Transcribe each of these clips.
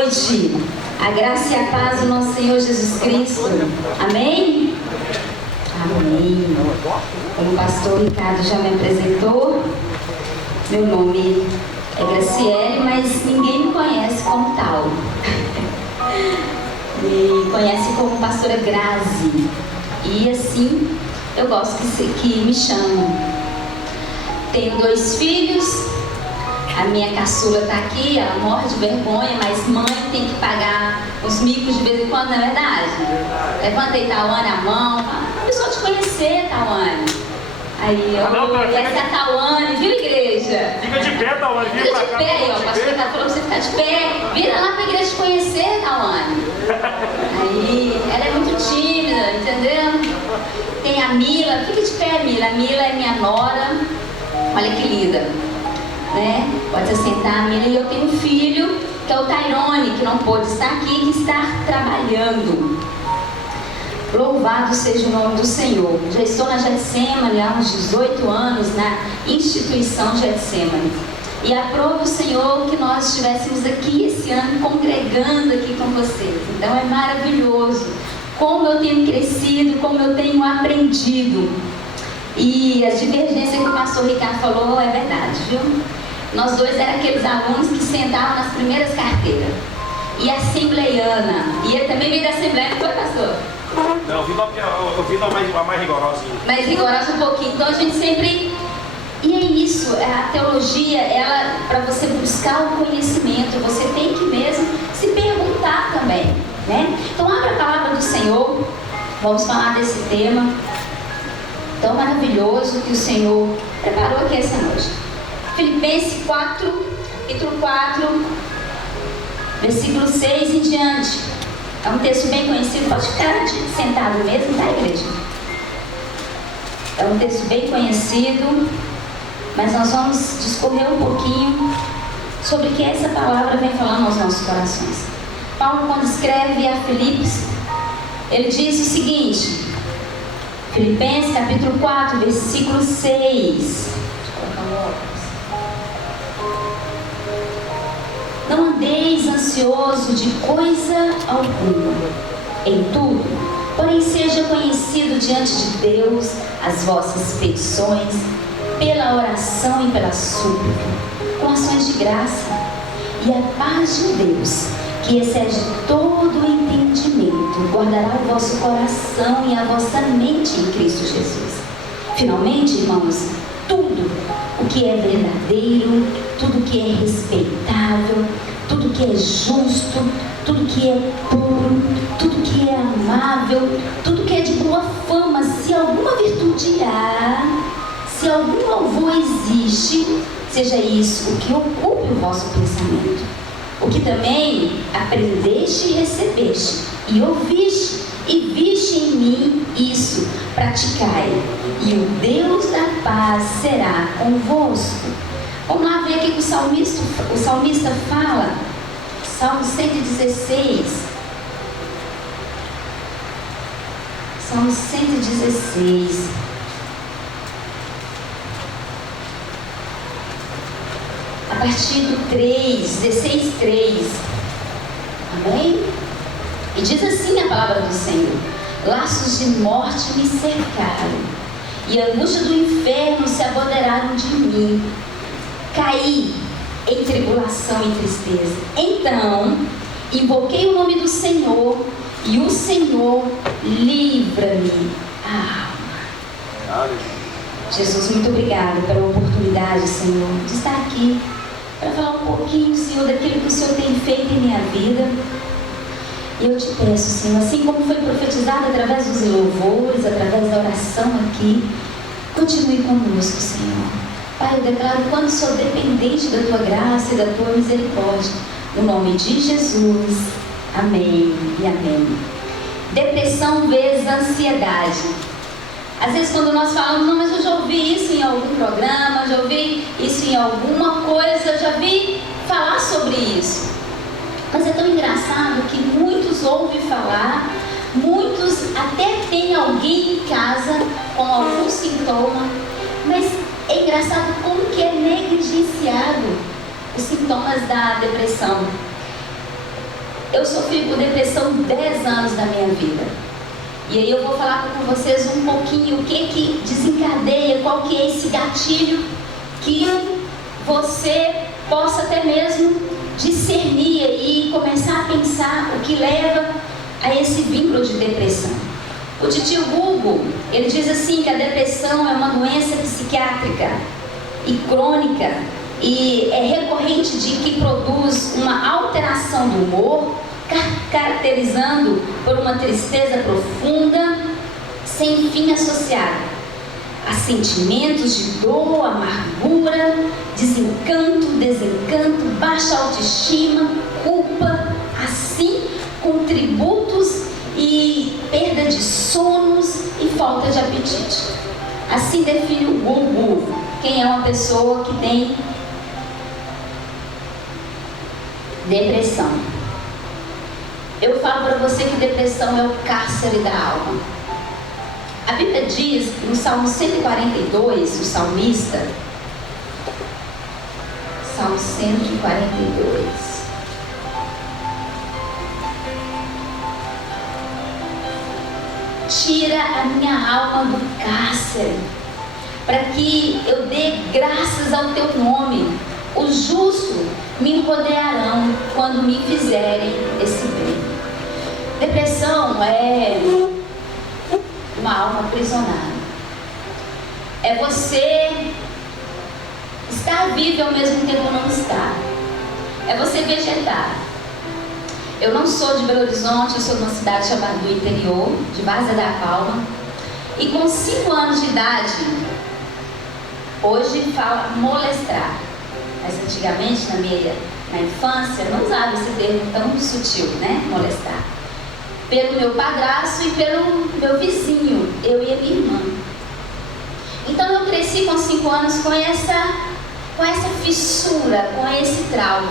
noite. A graça e a paz do nosso Senhor Jesus Cristo. Amém? Amém. Como o pastor Ricardo já me apresentou, meu nome é Graciele, mas ninguém me conhece como tal. Me conhece como pastora Grazi. E assim eu gosto que me chamam. Tenho 2 filhos. A minha caçula está aqui, ela morre de vergonha, mas mãe tem que pagar os micos de vez em quando, não é verdade? Levantei Tawane a mão, a pessoa te conhecer, Tawane. Aí eu, essa é a Tawane, viu, igreja? Fica de pé, Tawane, vira Fica pra de cá. pé, ó, o pastor está falando pra você ficar de pé. Vira lá pra igreja te conhecer, Tawane. Aí, ela é muito tímida, entendeu? Tem a Mila, fica de pé, Mila. A Mila é minha nora, olha que linda. Né? Pode se sentar, Mila. E eu tenho um filho, que é o Tairone, que não pôde estar aqui, que está trabalhando. Louvado seja o nome do Senhor. Já estou na Getsemane há uns 18 anos, na instituição Getsemane. E aprove o Senhor que nós estivéssemos aqui esse ano, congregando aqui com vocês. Então é maravilhoso. Como eu tenho crescido, como eu tenho aprendido. E as divergências que o pastor Ricardo falou é verdade, viu? Nós dois éramos aqueles alunos que sentavam nas primeiras carteiras. E assembleiana. E ele também veio da Assembleia, não foi, pastor? Não, eu vi a mais rigorosa. Mais rigorosa um pouquinho. Então a gente sempre... E é isso, a teologia, ela, para você buscar o conhecimento, você tem que mesmo se perguntar também, né? Então abra a palavra do Senhor, vamos falar desse tema tão maravilhoso que o Senhor preparou aqui essa noite. Filipenses 4, capítulo 4, versículo 6 em diante. É um texto bem conhecido, pode ficar sentado mesmo, tá, igreja? É um texto bem conhecido, mas nós vamos discorrer um pouquinho sobre o que essa palavra vem falando aos nossos corações. Paulo, quando escreve a Filipos, ele diz o seguinte, Filipenses capítulo 4, versículo 6. Deixa eu colocar o óculos. Não andeis ansioso de coisa alguma, em tudo, porém seja conhecido diante de Deus as vossas petições, pela oração e pela súplica, com ações de graça, e a paz de Deus, que excede todo o entendimento, guardará o vosso coração e a vossa mente em Cristo Jesus. Finalmente, irmãos, tudo o que é verdadeiro, tudo que é respeitável, tudo que é justo, tudo que é puro, tudo que é amável, tudo que é de boa fama, se alguma virtude há, se algum louvor existe, seja isso o que ocupe o vosso pensamento. O que também aprendeste e recebeste, e ouviste, e viste em mim, isso praticai, e o Deus da paz será convosco. Vamos lá ver aqui que o salmista fala, Salmo 116. Salmo 116. A partir do 16:3. Amém? E diz assim a palavra do Senhor: laços de morte me cercaram, e a angústia do inferno se apoderaram de mim. Caí em tribulação e tristeza. Então, invoquei o nome do Senhor, e o Senhor livra-me a alma. Jesus, muito obrigada pela oportunidade, Senhor, de estar aqui para falar um pouquinho, Senhor, daquilo que o Senhor tem feito em minha vida. E eu te peço, Senhor, assim como foi profetizado através dos louvores, através da oração aqui, continue conosco, Senhor. Pai, eu declaro quanto sou dependente da Tua graça e da Tua misericórdia. No nome de Jesus. Amém e amém. Depressão vezes ansiedade. Às vezes quando nós falamos, não, mas eu já ouvi isso em algum programa, já ouvi isso em alguma coisa, já vi falar sobre isso. Mas é tão engraçado que muitos ouvem falar, muitos até têm alguém em casa com algum sintoma, mas é engraçado como que é negligenciado os sintomas da depressão. Eu sofri por depressão 10 anos da minha vida. E aí eu vou falar com vocês um pouquinho o que desencadeia, qual que é esse gatilho que você possa até mesmo discernir aí e começar a pensar o que leva a esse vínculo de depressão. O titio Google, ele diz assim que a depressão é uma doença psiquiátrica e crônica e é recorrente de que produz uma alteração do humor, caracterizando por uma tristeza profunda, sem fim associado a sentimentos de dor, amargura, desencanto, baixa autoestima, culpa, assim com tributos e perda de sonos e falta de apetite. Assim define o Google quem é uma pessoa que tem depressão. Eu falo para você que depressão é o cárcere da alma. A Bíblia diz no Salmo 142, o salmista, Salmo 142, tira a minha alma do cárcere, para que eu dê graças ao teu nome. Os justos me rodearão quando me fizerem esse bem. Depressão é uma alma aprisionada. É você estar vivo e ao mesmo tempo não estar. É você vegetar. Eu não sou de Belo Horizonte, eu sou de uma cidade chamada do interior, de Várzea da Palma. E com 5 anos de idade, hoje fala molestar. Mas antigamente, na infância, não usava esse termo tão sutil, né? Molestar. Pelo meu padrasto e pelo meu vizinho, eu e a minha irmã. Então eu cresci com 5 anos com essa fissura, com esse trauma.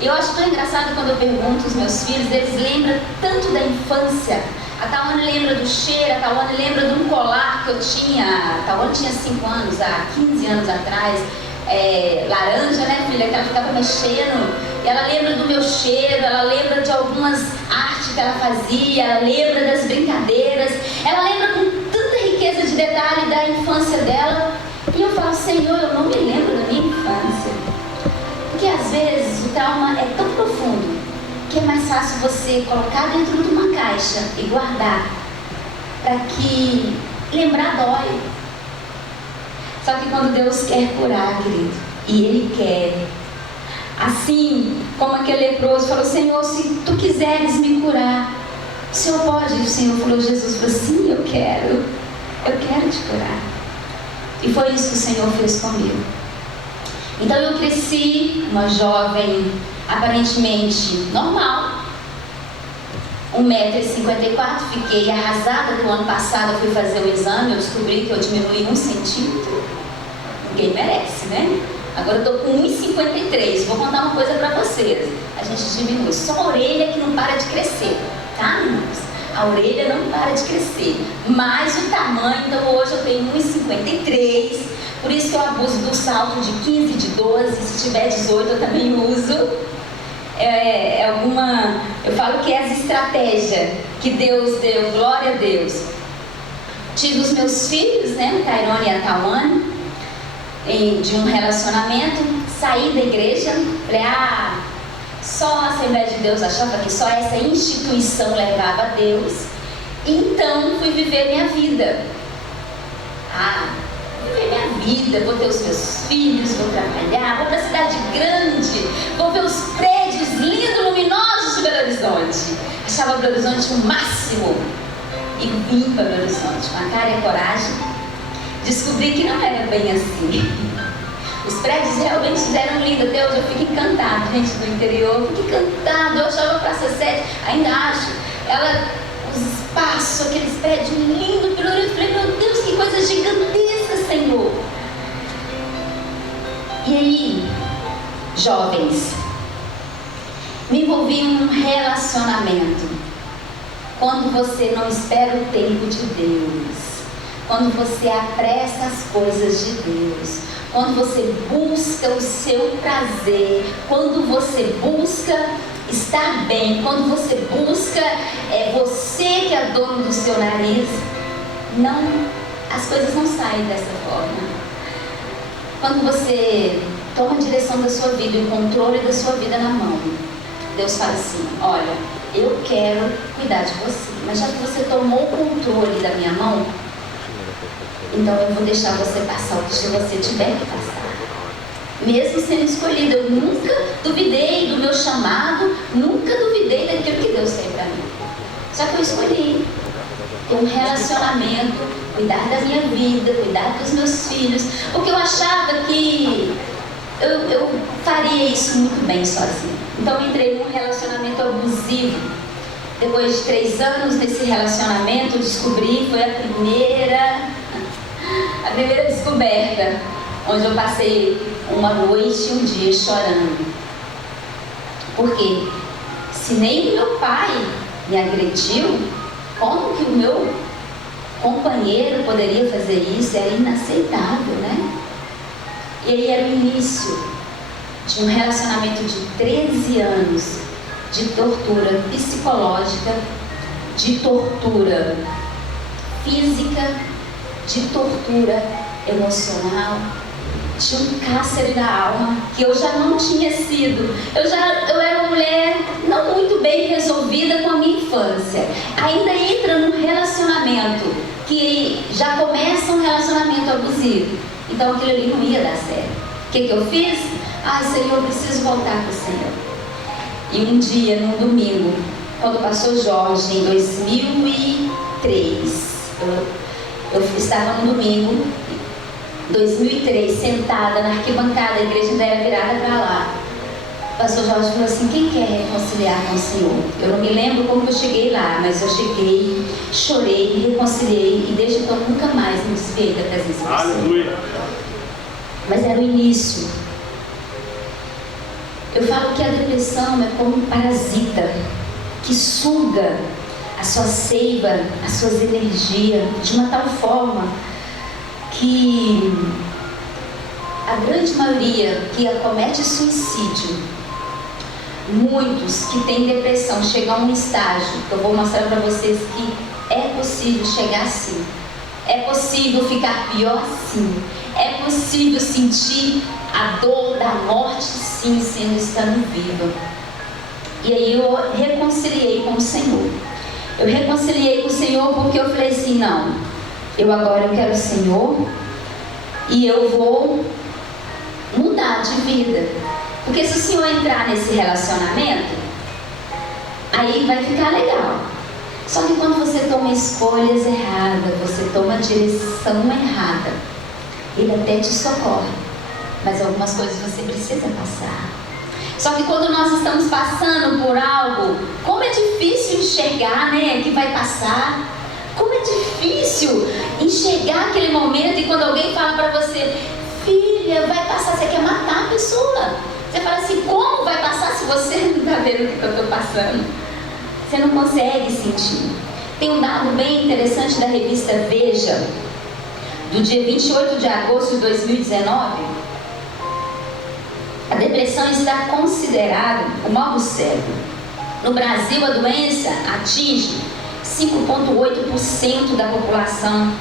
Eu acho tão engraçado quando eu pergunto aos meus filhos, eles lembram tanto da infância. A Tawane lembra do cheiro, a Tawane lembra de um colar que eu tinha. A Tawane tinha 5 anos, há 15 anos atrás, laranja, né, filha? Que ela ficava mexendo. E ela lembra do meu cheiro, ela lembra de algumas artes que ela fazia, ela lembra das brincadeiras, ela lembra com tanta riqueza de detalhe da infância dela. E eu falo, Senhor, eu não me lembro da minha infância. Porque às vezes o trauma é tão profundo que é mais fácil você colocar dentro de uma caixa e guardar, para que lembrar dói. Só que quando Deus quer curar, querido, e Ele quer, assim como aquele leproso falou, Senhor, se Tu quiseres me curar, o Senhor pode? E o Senhor falou, Jesus falou, sim, eu quero te curar. E foi isso que o Senhor fez comigo. Então eu cresci uma jovem aparentemente normal, 1,54 m, fiquei arrasada que o ano passado eu fui fazer o exame, eu descobri que eu diminui 1 centímetro. Ninguém merece, né? Agora eu tô com 1,53 m. Vou contar uma coisa pra vocês. A gente diminui, só a orelha que não para de crescer, tá, irmãos? A orelha não para de crescer, mas o tamanho, então hoje eu tenho 1,53 m. Por isso que eu abuso do salto de 15, de 12, se tiver 18 eu também uso. Eu falo que é as estratégias que Deus deu, glória a Deus. Tive os meus filhos, né, o Tairone e a Tawane, de um relacionamento, saí da igreja, falei, só a Assembleia de Deus achava que só essa instituição levava a Deus, então fui viver minha vida. Viver minha vida, vou ter os meus filhos, vou trabalhar, vou para a cidade grande, vou ver os prédios lindos, luminosos de Belo Horizonte. Achava Belo Horizonte o máximo e vim para Belo Horizonte com a cara e a coragem. Descobri que não era bem assim. Os prédios realmente eram lindos, até hoje eu fico encantada, gente do interior, eu fico encantada. Eu achava a Praça 7, ainda acho, os espaços, aqueles prédios lindos, eu falei, meu Deus, que coisa gigantesca, Senhor. E aí, jovens, me envolvi em um relacionamento. Quando você não espera o tempo de Deus, quando você apressa as coisas de Deus, quando você busca o seu prazer, quando você busca estar bem, quando você busca, é você que é dono do seu nariz, não, as coisas não saem dessa forma. Quando você toma a direção da sua vida, o controle da sua vida na mão, Deus fala assim: olha, eu quero cuidar de você, mas já que você tomou o controle da minha mão, então eu vou deixar você passar o que você tiver que passar. Mesmo sendo escolhida, eu nunca duvidei do meu chamado, nunca duvidei daquilo que Deus tem para mim. Só que eu escolhi ter um relacionamento, cuidar da minha vida, cuidar dos meus filhos, porque eu achava que eu faria isso muito bem sozinha. Então eu entrei num relacionamento abusivo. Depois de 3 anos nesse relacionamento, eu descobri, foi a primeira descoberta, onde eu passei uma noite e um dia chorando. Porque se nem o meu pai me agrediu, como que o meu companheiro poderia fazer isso? Era inaceitável, né? E aí era o início de um relacionamento de 13 anos de tortura psicológica, de tortura física, de tortura emocional, de um cárcere da alma que eu já não tinha sido. Eu era uma mulher não muito bem resolvida com a minha infância. Ainda entra num relacionamento que já começa um relacionamento abusivo. Então aquilo ali não ia dar certo. O que eu fiz? Senhor, eu preciso voltar para o Senhor. E um dia, num domingo, quando passou Jorge, em 2003, eu estava no domingo, 2003, sentada na arquibancada, a igreja ainda era virada para lá. O pastor Jorge falou assim: quem quer reconciliar com o Senhor? Eu não me lembro como eu cheguei lá, mas eu cheguei, chorei, reconciliei, e desde então nunca mais me desviei da presença do Senhor. Aleluia. Mas era o início. Eu falo que a depressão é como um parasita que suga a sua seiva, as suas energias, de uma tal forma que a grande maioria que acomete suicídio, muitos que têm depressão, chegam a um estágio que eu vou mostrar para vocês que é possível chegar assim. É possível ficar pior, sim. É possível sentir a dor da morte, sim, sendo estando viva. E aí eu reconciliei com o Senhor. Eu reconciliei com o Senhor porque eu falei assim: não, eu agora quero o Senhor e eu vou mudar de vida. Porque se o Senhor entrar nesse relacionamento, aí vai ficar legal. Só que quando você toma escolhas erradas, você toma a direção errada, Ele até te socorre, mas algumas coisas você precisa passar. Só que quando nós estamos passando por algo, como é difícil enxergar, né, que vai passar. Como é difícil enxergar aquele momento, e quando alguém fala para você: filha, vai passar, você quer matar a pessoa. Você fala assim: como vai passar se você não está vendo o que eu estou passando? Você não consegue sentir. Tem um dado bem interessante da revista Veja, do dia 28 de agosto de 2019. A depressão está considerada o mal do século. No Brasil, a doença atinge 5,8% da população,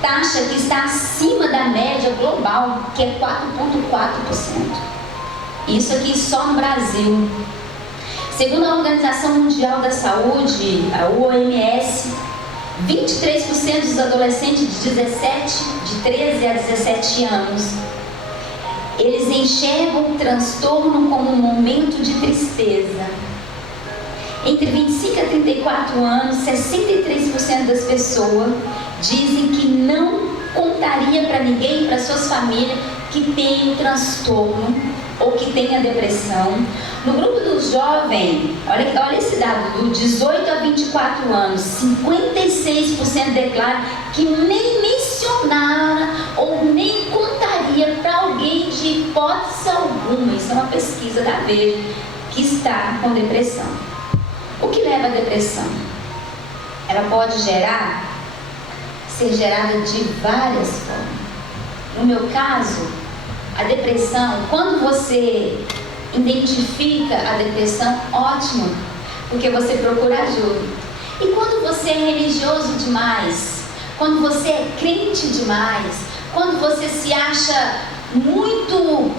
taxa que está acima da média global, que é 4,4%. Isso aqui só no Brasil. Segundo a Organização Mundial da Saúde, a OMS, 23% dos adolescentes de 13 a 17 anos, eles enxergam o transtorno como um momento de tristeza. Entre 25 a 34 anos, 63% das pessoas dizem que não contaria para ninguém, para suas famílias, que tem o transtorno ou que tem a depressão. No grupo dos jovens, olha esse dado, do 18 a 24 anos, 56% declaram que nem mencionara ou nem contaria para alguém de hipótese alguma. Isso é uma pesquisa da Veja, que está com depressão. O que leva à depressão? Ela pode ser gerada de várias formas. No meu caso, a depressão, quando você identifica a depressão, ótimo, porque você procura ajuda. E quando você é religioso demais, quando você é crente demais, quando você se acha muito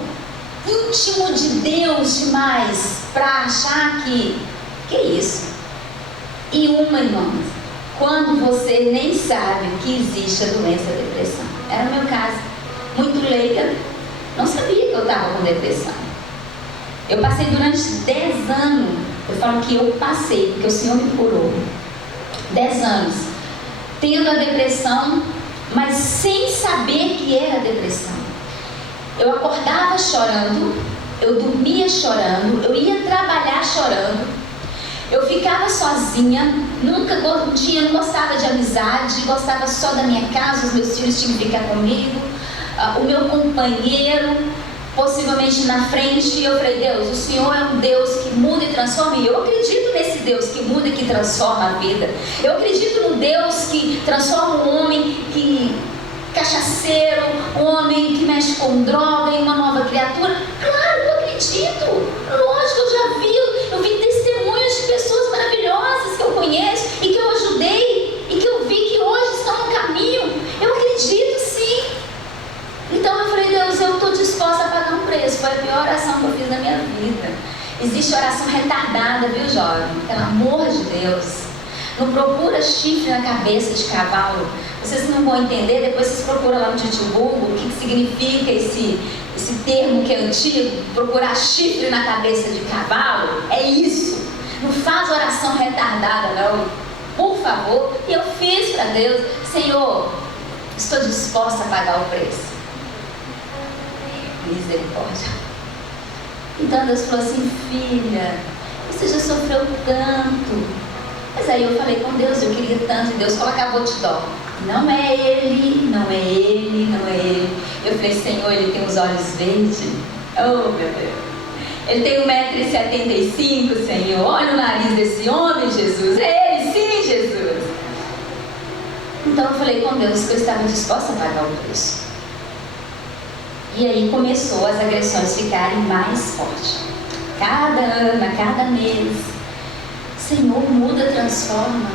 íntimo de Deus demais, para achar que isso? E irmãos, quando você nem sabe que existe a doença da depressão. Era o meu caso, muito leiga, não sabia que eu estava com depressão. Eu passei durante 10 anos, eu falo que eu passei, porque o Senhor me curou, 10 anos, tendo a depressão, mas sem saber que era depressão. Eu acordava chorando, eu dormia chorando, eu ia trabalhar chorando, eu ficava sozinha, não gostava de amizade, gostava só da minha casa, os meus filhos tinham que ficar comigo, o meu companheiro, possivelmente na frente. Eu falei: Deus, o Senhor é um Deus que muda e transforma, e eu acredito nesse Deus que muda e que transforma a vida. Eu acredito no Deus que transforma um homem cachaceiro, um homem que mexe com droga em uma nova criatura. Claro, eu acredito, lógico, eu vi testemunhos de pessoas maravilhosas que eu conheço e que eu ajudei e que eu vi que hoje estão no caminho. Eu acredito sim. Então eu falei: Deus, eu estou disposta a pagar um preço. Foi a pior oração que eu fiz na minha vida. Existe oração retardada, viu, jovem? Pelo amor de Deus. Não procura chifre na cabeça de cavalo. Vocês não vão entender, depois vocês procuram lá no YouTube o que significa esse termo que é antigo, procurar chifre na cabeça de cavalo. É isso. Não faz oração retardada, não. Por favor. E eu fiz para Deus: Senhor, estou disposta a pagar o preço. Misericórdia. Então Deus falou assim: filha, você já sofreu tanto. Mas aí eu falei com Deus, eu queria tanto, e Deus falou: acabou de dó. Não é ele, não é ele, não é ele. Eu falei: Senhor, ele tem os olhos verdes. Oh, meu Deus. Ele tem 1,75 m, Senhor. Olha o nariz desse homem, Jesus. É ele, sim, Jesus. Então eu falei com Deus que eu estava disposta a pagar o preço. E aí começou as agressões ficarem mais fortes. Cada ano, a cada mês. Senhor, muda, transforma.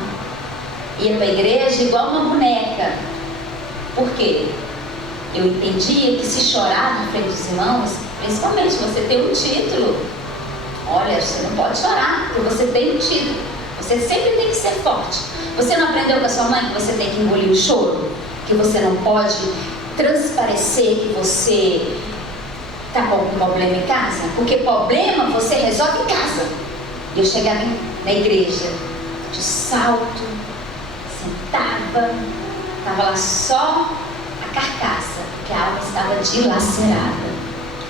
Ia para a igreja igual uma boneca. Por quê? Eu entendia que se chorar na frente dos irmãos, principalmente você tem um título. Olha, você não pode chorar, porque você tem um título. Você sempre tem que ser forte. Você não aprendeu com a sua mãe que você tem que engolir o choro? Que você não pode transparecer que você está com algum problema em casa? Porque problema você resolve em casa. Eu chegava na igreja de salto, sentava, estava lá só a carcaça, porque a alma estava dilacerada.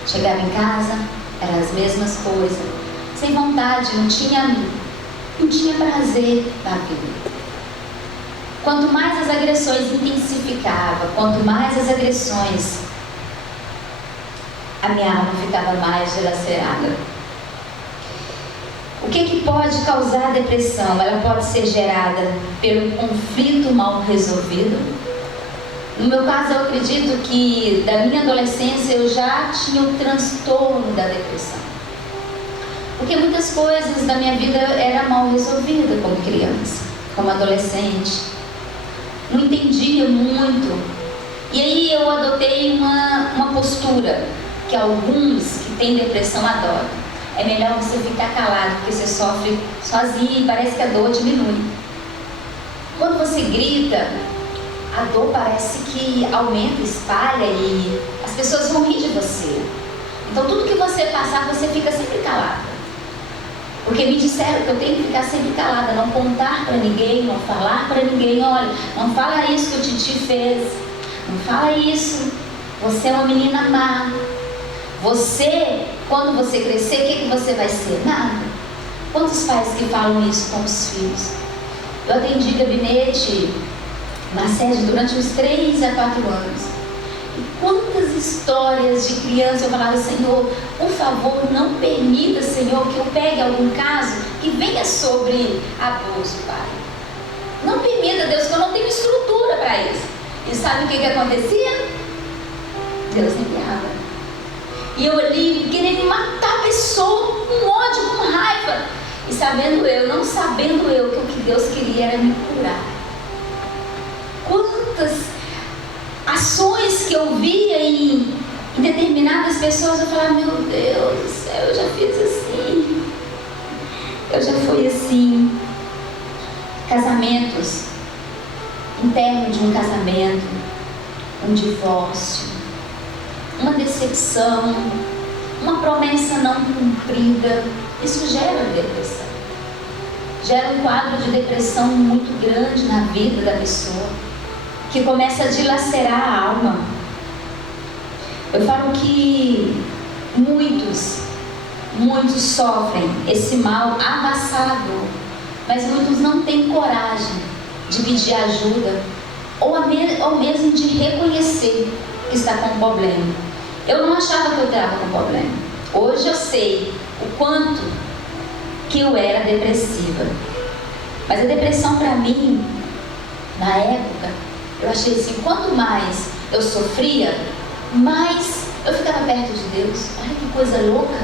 Chegava em casa, eram as mesmas coisas, sem vontade, não tinha prazer na vida. Quanto mais as agressões intensificavam, quanto mais as agressões, a minha alma ficava mais dilacerada. O que pode causar depressão? Ela pode ser gerada pelo conflito mal resolvido. No meu caso, eu acredito que da minha adolescência eu já tinha o transtorno da depressão. Porque muitas coisas da minha vida eram mal resolvidas como criança, como adolescente. Não entendia muito. E aí eu adotei uma postura que alguns que têm depressão adoram. É melhor você ficar calado, porque você sofre sozinho e parece que a dor diminui. Quando você grita, a dor parece que aumenta, espalha e as pessoas vão rir de você. Então tudo que você passar, você fica sempre calada. Porque me disseram que eu tenho que ficar sempre calada, não contar para ninguém, não falar para ninguém. Olha, não fala isso que o titi fez, não fala isso, você é uma menina má. Você, quando você crescer, o que você vai ser? Nada. Quantos pais que falam isso com os filhos? Eu atendi gabinete na sede durante uns 3 a 4 anos. E quantas histórias de criança eu falava: Senhor, por favor, não permita, Senhor, que eu pegue algum caso que venha sobre abuso, Pai. Não permita, Deus, que eu não tenho estrutura para isso. E sabe o que acontecia? Deus enviava. E eu ali querendo matar a pessoa, com ódio, com raiva. E não sabendo eu que o que Deus queria era me curar. Quantas ações que eu via em determinadas pessoas, eu falava, meu Deus do céu, eu já fiz assim. Eu já fui assim. Casamentos, um término de um casamento, um divórcio, uma decepção, uma promessa não cumprida, isso gera depressão. Gera um quadro de depressão muito grande na vida da pessoa, que começa a dilacerar a alma. Eu falo que muitos sofrem esse mal avassalador, mas muitos não têm coragem de pedir ajuda, ou mesmo de reconhecer que está com um problema. Eu não achava que eu estava com um problema. Hoje eu sei o quanto que eu era depressiva. Mas a depressão para mim, na época, eu achei assim, quanto mais eu sofria, mais eu ficava perto de Deus. Olha que coisa louca.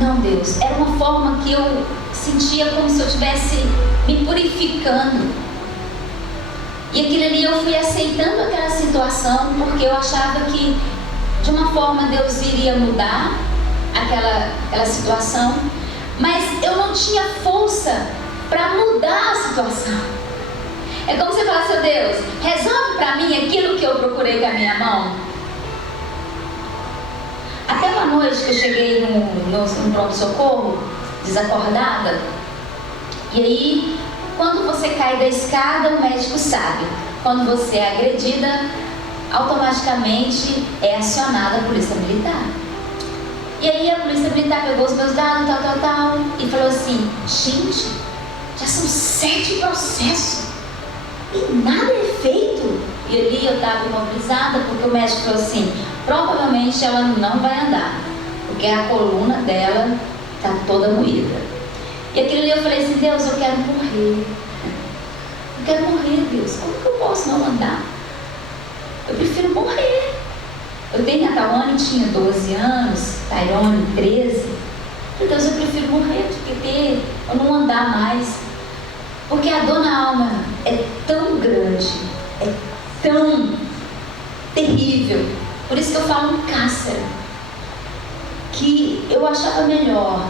Não, Deus, era uma forma que eu sentia como se eu estivesse me purificando. E aquilo ali eu fui aceitando aquela situação, porque eu achava que de uma forma Deus iria mudar aquela situação, mas eu não tinha força para mudar a situação. É como se você falasse, Deus, resolve para mim aquilo que eu procurei com a minha mão. Até uma noite que eu cheguei no pronto-socorro, desacordada, e aí, quando você cai da escada, o médico sabe. Quando você é agredida, automaticamente é acionada a polícia militar. E aí a polícia militar pegou os meus dados, tal, e falou assim, gente, já são 7 processos e nada é feito. E ali eu estava imobilizada, porque o médico falou assim, provavelmente ela não vai andar, porque a coluna dela está toda moída. E aquilo ali eu falei assim, Deus, eu quero morrer. Eu quero morrer, Deus. Como que eu posso não andar? Eu prefiro morrer. Eu tenho a Tawane, tinha 12 anos, Tairone, 13. Meu Deus, eu prefiro morrer do que eu não andar mais. Porque a dor na alma é tão grande, é tão terrível. Por isso que eu falo um cárcere. Que eu achava melhor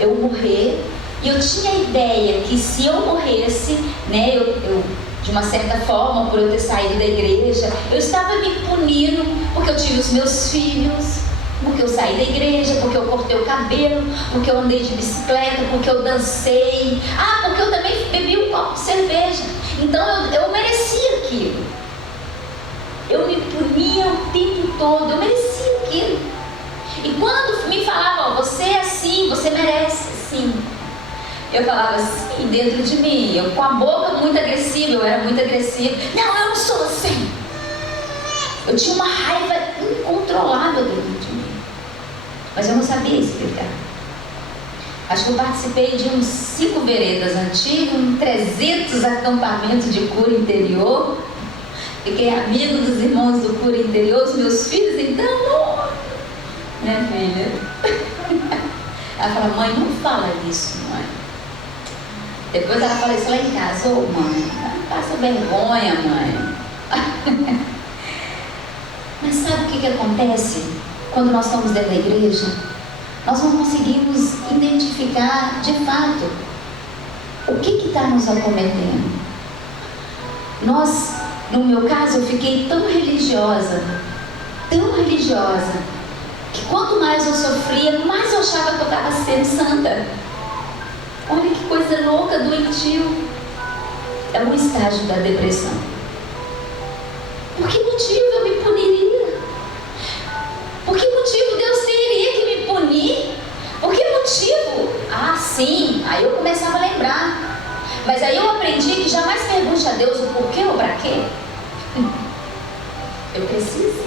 eu morrer. E eu tinha a ideia que se eu morresse, né, eu de uma certa forma, por eu ter saído da igreja, eu estava me punindo porque eu tive os meus filhos, porque eu saí da igreja, porque eu cortei o cabelo, porque eu andei de bicicleta, porque eu dancei, porque eu também bebi um copo de cerveja. Então eu merecia aquilo. Eu me punia o tempo todo, eu merecia aquilo. E quando me falavam, você é assim, você merece, sim. Eu falava assim dentro de mim, eu com a boca muito agressiva, eu era muito agressiva. Não, eu não sou assim. Eu tinha uma raiva incontrolável dentro de mim. Mas eu não sabia explicar. Acho que eu participei de uns 5 veredas antigos, 300 acampamentos de cura interior. Fiquei amigo dos irmãos do cura interior, os meus filhos, então, minha filha. Ela fala, mãe, não fala disso, mãe. Depois ela fala isso lá em casa, mãe, passa vergonha, mãe. Mas sabe o que acontece quando nós estamos dentro da igreja? Nós não conseguimos identificar de fato o que está nos acometendo. No meu caso, eu fiquei tão religiosa, que quanto mais eu sofria, mais eu achava que eu estava sendo santa. Olha que coisa louca, doentio. É um estágio da depressão. Por que motivo eu me puniria? Por que motivo Deus teria que me punir? Por que motivo? Sim, aí eu começava a lembrar. Mas aí eu aprendi que jamais pergunte a Deus o porquê ou para quê. Eu preciso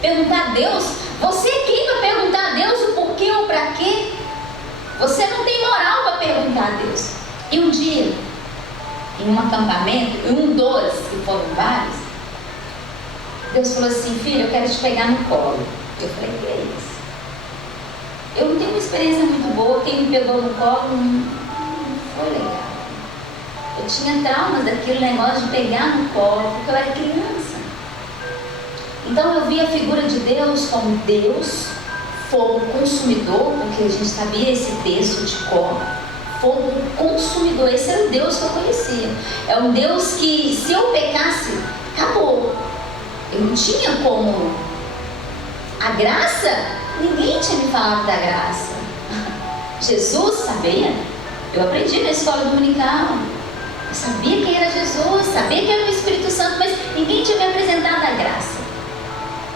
perguntar a Deus. Você é quem vai perguntar a Deus o porquê ou para quê? Você não tem moral para perguntar a Deus. E um dia, em um acampamento, que foram vários, Deus falou assim, filho, eu quero te pegar no colo. Eu falei, que é isso? Eu não tenho uma experiência muito boa, quem me pegou no colo não foi legal. Eu tinha traumas daquele negócio de pegar no colo, porque eu era criança. Então eu vi a figura de Deus como Deus, fogo consumidor, porque a gente sabia esse texto de cor. Fogo consumidor, esse era o Deus que eu conhecia. É um Deus que, se eu pecasse, acabou. Eu não tinha como. A graça, ninguém tinha me falado da graça. Jesus sabia. Eu aprendi na escola dominical. Eu sabia quem era Jesus, sabia que era o Espírito Santo, mas ninguém tinha me apresentado a graça.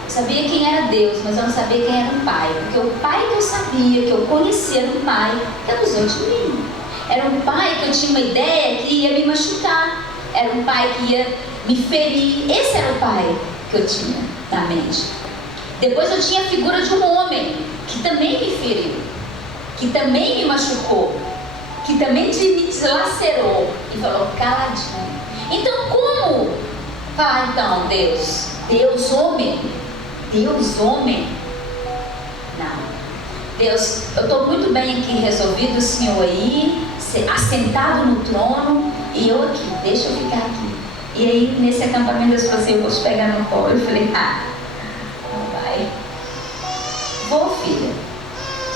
Eu sabia quem era Deus, mas eu não sabia quem era o Pai. Porque o Pai que eu sabia, que eu conhecia, era um Pai que abusou de mim. Era um Pai que eu tinha uma ideia que ia me machucar. Era um Pai que ia me ferir. Esse era o Pai que eu tinha na mente. Depois eu tinha a figura de um homem que também me feriu, que também me machucou, que também me dilacerou e falou caladinho. Então como falar então Deus? Deus homem? Deus homem? Não. Deus, eu estou muito bem aqui resolvido, o Senhor aí, assentado no trono, e eu aqui, deixa eu ficar aqui. E aí nesse acampamento Deus falou assim, eu vou te pegar no colo. Eu falei, não vai. Vou, filha.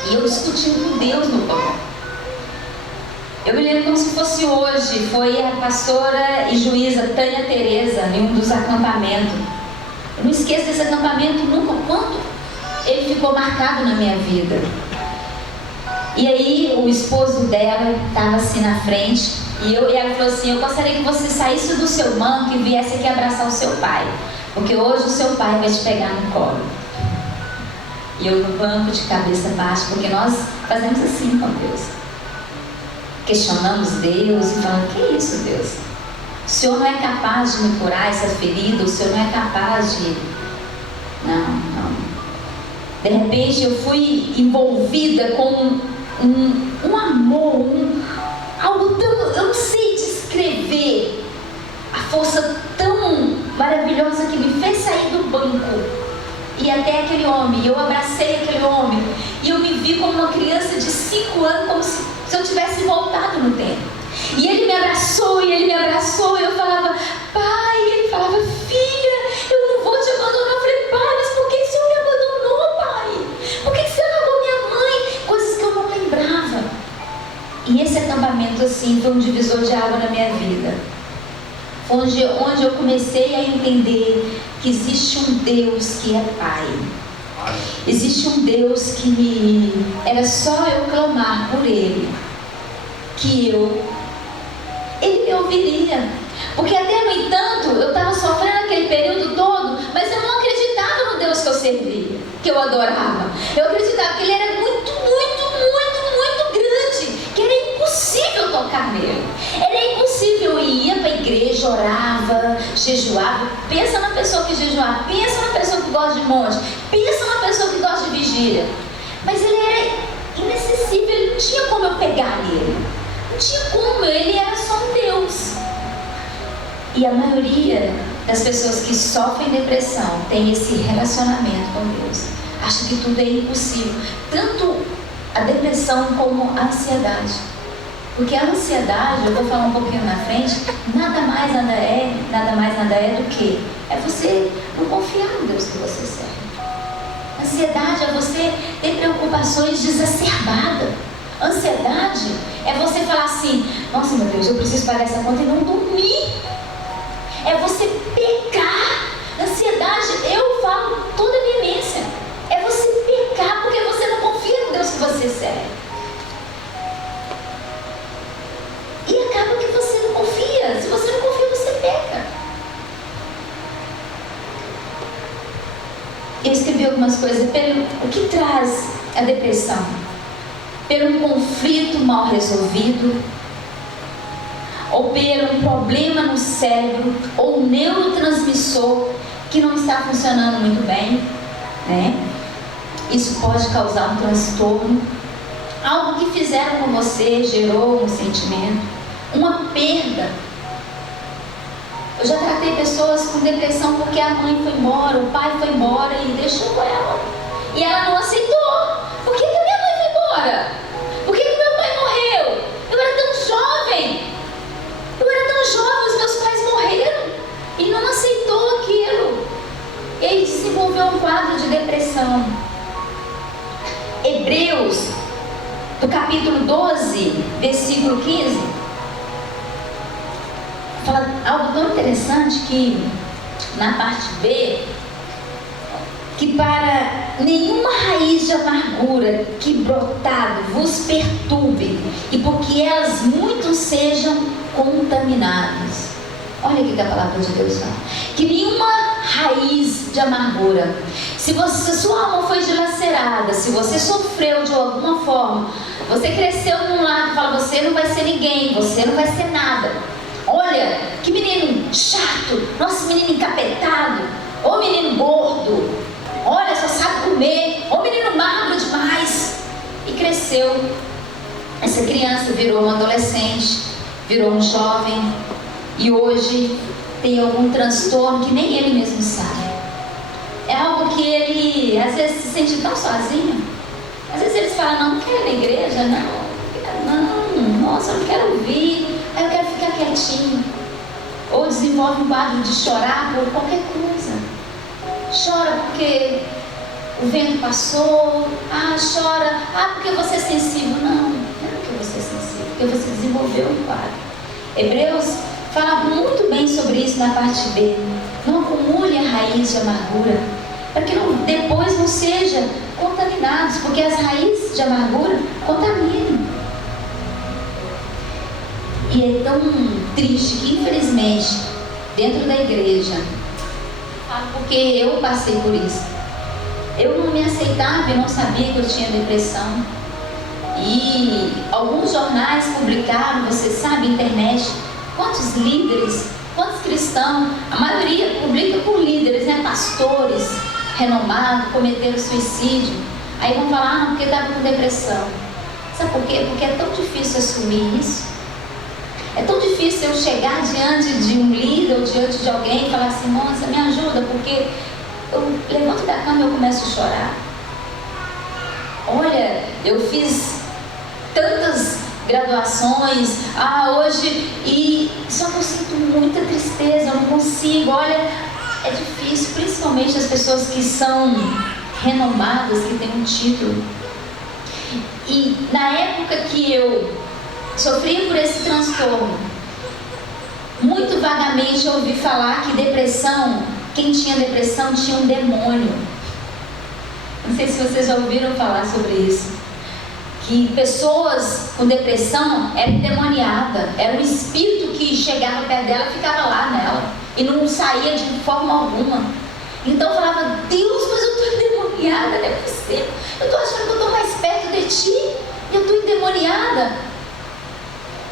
E eu discutindo com Deus no colo. Eu me lembro como se fosse hoje, foi a pastora e juíza Tânia Teresa em um dos acampamentos. Eu não esqueço desse acampamento nunca, quanto ele ficou marcado na minha vida. E aí o esposo dela estava assim na frente e ela falou assim, eu gostaria que você saísse do seu banco e viesse aqui abraçar o seu pai, porque hoje o seu pai vai te pegar no colo. E eu no banco de cabeça baixa, porque nós fazemos assim com Deus. Questionamos Deus e falamos, que é isso, Deus? O Senhor não é capaz de me curar essa ferida, o Senhor não é capaz de... Não. De repente eu fui envolvida com um amor, algo tão... Eu não sei descrever a força tão maravilhosa que me fez sair do banco e até aquele homem. Eu abracei aquele homem e eu me vi como uma criança de 5 anos, como se eu tivesse voltado no tempo. E ele me abraçou, e eu falava, pai, e ele falava, filha, eu não vou te abandonar. Eu falei, pai, mas por que o Senhor me abandonou, pai? Por que você largou minha mãe? Coisas que eu não lembrava. E esse acampamento assim foi um divisor de água na minha vida. Foi onde eu comecei a entender que existe um Deus que é pai. Existe um Deus que era só eu clamar por Ele, que Ele me ouviria. Porque até no entanto, eu estava sofrendo aquele período todo, mas eu não acreditava no Deus que eu servia, que eu adorava. Eu acreditava que Ele era muito grande, que era impossível tocar nele. Era impossível. Eu ia para a igreja, orava, jejuava. Pensa na pessoa que jejuava, pensa na pessoa que gosta de monte, pensa na pessoa que gosta de vigília. Mas Ele era inacessível, Ele não tinha como eu pegar nele. Não tinha como, Ele era só um Deus. E a maioria das pessoas que sofrem depressão tem esse relacionamento com Deus. Acha que tudo é impossível. Tanto a depressão como a ansiedade. Porque a ansiedade, eu vou falar um pouquinho na frente, nada mais nada é do que você não confiar no Deus que você serve. Ansiedade é você ter preocupações exacerbadas. Ansiedade é você falar assim, nossa meu Deus, eu preciso pagar essa conta e não dormir. É você pecar. Ansiedade, eu falo toda a veemência, é você pecar porque você não confia no Deus que você serve. E acaba que você não confia. Se você não confia, você peca. Eu escrevi algumas coisas pelo o que traz a depressão. Pelo um conflito mal resolvido, ou pelo um problema no cérebro, ou um neurotransmissor que não está funcionando muito bem, né? Isso pode causar um transtorno. Algo que fizeram com você gerou um sentimento, uma perda. Eu já tratei pessoas com depressão porque a mãe foi embora, o pai foi embora e deixou ela. E ela não aceitou. Por que que minha mãe foi embora? Por que que meu pai morreu? Eu era tão jovem. Os meus pais morreram. E não aceitou aquilo. E aí desenvolveu um quadro de depressão. Hebreus, do capítulo 12, versículo 15, fala algo tão interessante que na parte B, que para nenhuma raiz de amargura que brotado vos perturbe, e porque elas muitos sejam contaminadas. Olha o que a palavra de Deus fala. Que nenhuma raiz de amargura. Se sua alma foi dilacerada, se você sofreu de alguma forma, você cresceu num lado e fala, você não vai ser ninguém, você não vai ser nada. Olha, que menino chato, nossa, menino encapetado, ou menino gordo, olha, só sabe comer, ou menino magro demais. E cresceu. Essa criança virou um adolescente, virou um jovem, e hoje tem algum transtorno que nem ele mesmo sabe. É algo que ele às vezes se sente tão sozinho. Às vezes eles falam, não quero ir na igreja, nossa, eu não quero ouvir, eu quero ficar quietinho. Ou desenvolve um quadro de chorar por qualquer coisa. Chora porque o vento passou, chora, porque você é sensível. Não é porque você é sensível, porque você desenvolveu um quadro. Hebreus fala muito bem sobre isso na parte B. Não acumule a raiz de amargura, para que depois não sejam contaminados, porque as raízes de amargura contaminam. E é tão triste que, infelizmente, dentro da igreja, porque eu passei por isso, eu não me aceitava, eu não sabia que eu tinha depressão. E alguns jornais publicaram, você sabe, internet, quantos líderes, quantos cristãos, a maioria publica por líderes, pastores renomados, cometeram suicídio. Aí vão falar, não, porque estava com depressão. Sabe por quê? Porque é tão difícil assumir isso. É tão difícil eu chegar diante de um líder ou diante de alguém e falar assim, moça, me ajuda, porque eu levanto da cama e eu começo a chorar. Olha, eu fiz tantas graduações, hoje, e só que eu sinto muita tristeza, eu não consigo. Olha, é difícil, principalmente as pessoas que são renomadas, que têm um título. E na época que eu sofria por esse transtorno, muito vagamente eu ouvi falar que depressão, quem tinha depressão tinha um demônio. Não sei se vocês já ouviram falar sobre isso. Que pessoas com depressão eram endemoniadas, era um espírito que chegava perto dela e ficava lá nela, e não saía de forma alguma. Então eu falava, Deus, mas eu estou endemoniada, não é possível. Eu estou achando que eu estou mais perto de ti, e eu estou endemoniada.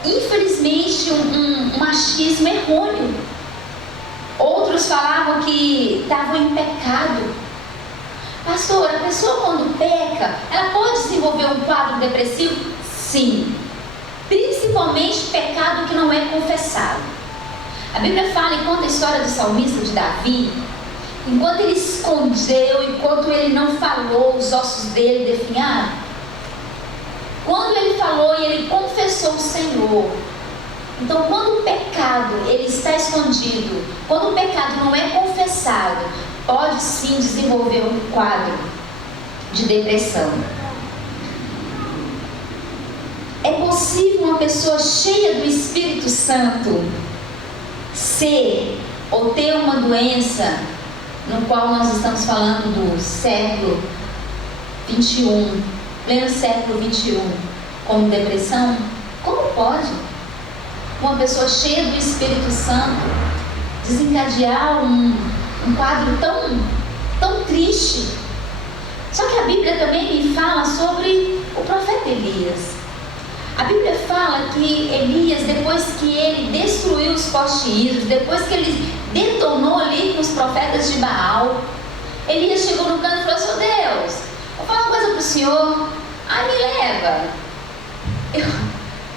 Infelizmente, um machismo errôneo. Outros falavam que estavam em pecado. Pastor, a pessoa quando peca, ela pode desenvolver um quadro depressivo? Sim. Principalmente pecado que não é confessado. A Bíblia fala, e conta a história do salmista de Davi, enquanto ele escondeu, enquanto ele não falou, os ossos dele definharam. Quando ele falou e ele confessou o Senhor. Então, quando o pecado ele está escondido, quando o pecado não é confessado, pode sim desenvolver um quadro de depressão. É possível uma pessoa cheia do Espírito Santo ser ou ter uma doença, no qual nós estamos falando do século 21, pleno século 21, como depressão? Como pode uma pessoa cheia do Espírito Santo desencadear um quadro tão triste? Só que a Bíblia também me fala sobre o profeta Elias. A Bíblia fala que Elias, depois que ele destruiu os postes ídolos, depois que ele detonou ali com os profetas de Baal, Elias chegou no canto e falou assim: oh Deus, vou falar uma coisa para o senhor, me leva.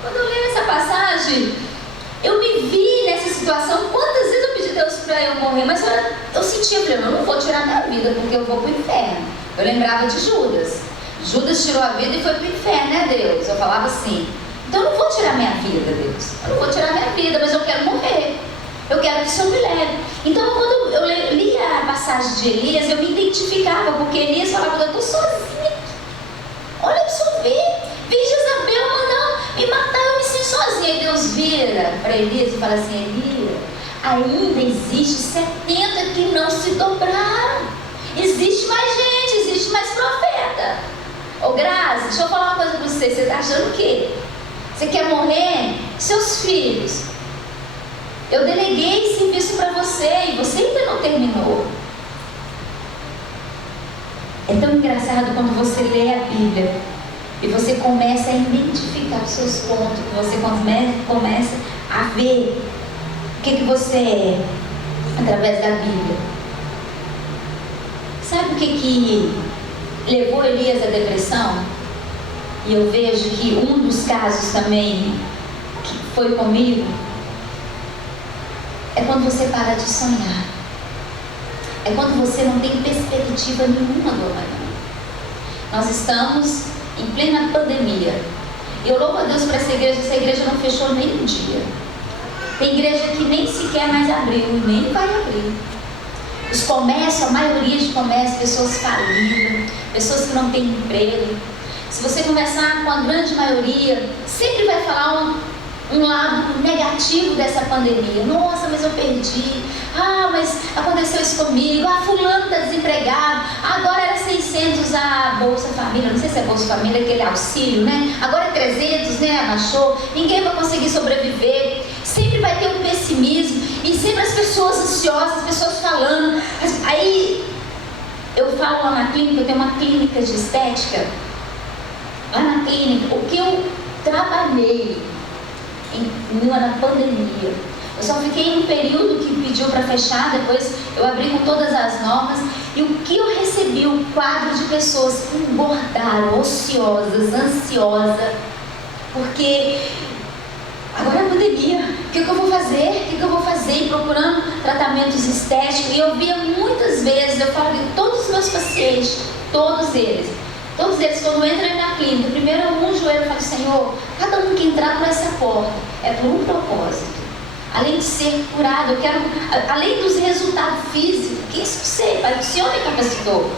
Quando eu li essa passagem, eu me vi nessa situação. Quantas vezes eu pedi a Deus para eu morrer, mas eu sentia, eu não vou tirar minha vida porque eu vou para o inferno. Eu lembrava de Judas. Judas tirou a vida e foi para o inferno, né, Deus? Eu falava assim, então eu não vou tirar minha vida, Deus. Eu não vou tirar minha vida, mas eu quero morrer. Eu quero que o Senhor me leve. Então, quando eu lia a passagem de Elias, eu me identificava, porque Elias falava, eu estou sozinha. Olha para o Senhor ver. Vem Jezabel mandar me matar, eu me sinto sozinha. E Deus vira para Elias e fala assim, Elias, ainda existe 70 que não se dobraram. Existe mais gente, existe mais profeta. Ô Grazi, deixa eu falar uma coisa para você. Você está achando o quê? Você quer morrer? Seus filhos. Eu deleguei serviço para você e você ainda não terminou. É tão engraçado quando você lê a Bíblia e você começa a identificar os seus pontos, você começa a ver o que você é através da Bíblia. Sabe o que levou Elias à depressão? E eu vejo que um dos casos também que foi comigo é quando você para de sonhar. É quando você não tem perspectiva nenhuma do amanhã. Nós estamos em plena pandemia. Eu louvo a Deus por essa igreja não fechou nem um dia. Tem igreja que nem sequer mais abriu, nem vai abrir. Os comércios, a maioria de comércios, pessoas falidas, pessoas que não têm emprego. Se você conversar com a grande maioria, sempre vai falar um lado negativo dessa pandemia. Nossa, mas eu perdi. Ah, mas aconteceu isso comigo. Ah, fulano está desempregado. Agora era 600 a Bolsa Família. Não sei se é Bolsa Família, aquele auxílio, né? Agora é 300, né? Abaixou. Ninguém vai conseguir sobreviver. Sempre vai ter um pessimismo. E sempre as pessoas ansiosas, as pessoas falando. Aí, eu falo lá na clínica, eu tenho uma clínica de estética. Lá na clínica, o que eu trabalhei na pandemia. Eu só fiquei em um período que pediu para fechar, depois eu abri com todas as normas. E o que eu recebi, um quadro de pessoas que engordaram, ociosas, ansiosas, porque agora é a pandemia, o que eu vou fazer? O que eu vou fazer? Procurando tratamentos estéticos. E eu via muitas vezes, eu falo de todos os meus pacientes, todos eles, quando entram na clínica, primeiro eu um joelho e falo, Senhor, cada um que entrar por essa porta é por um propósito. Além de ser curado, eu quero, além dos resultados físicos, que isso sei, Pai, o Senhor me capacitou.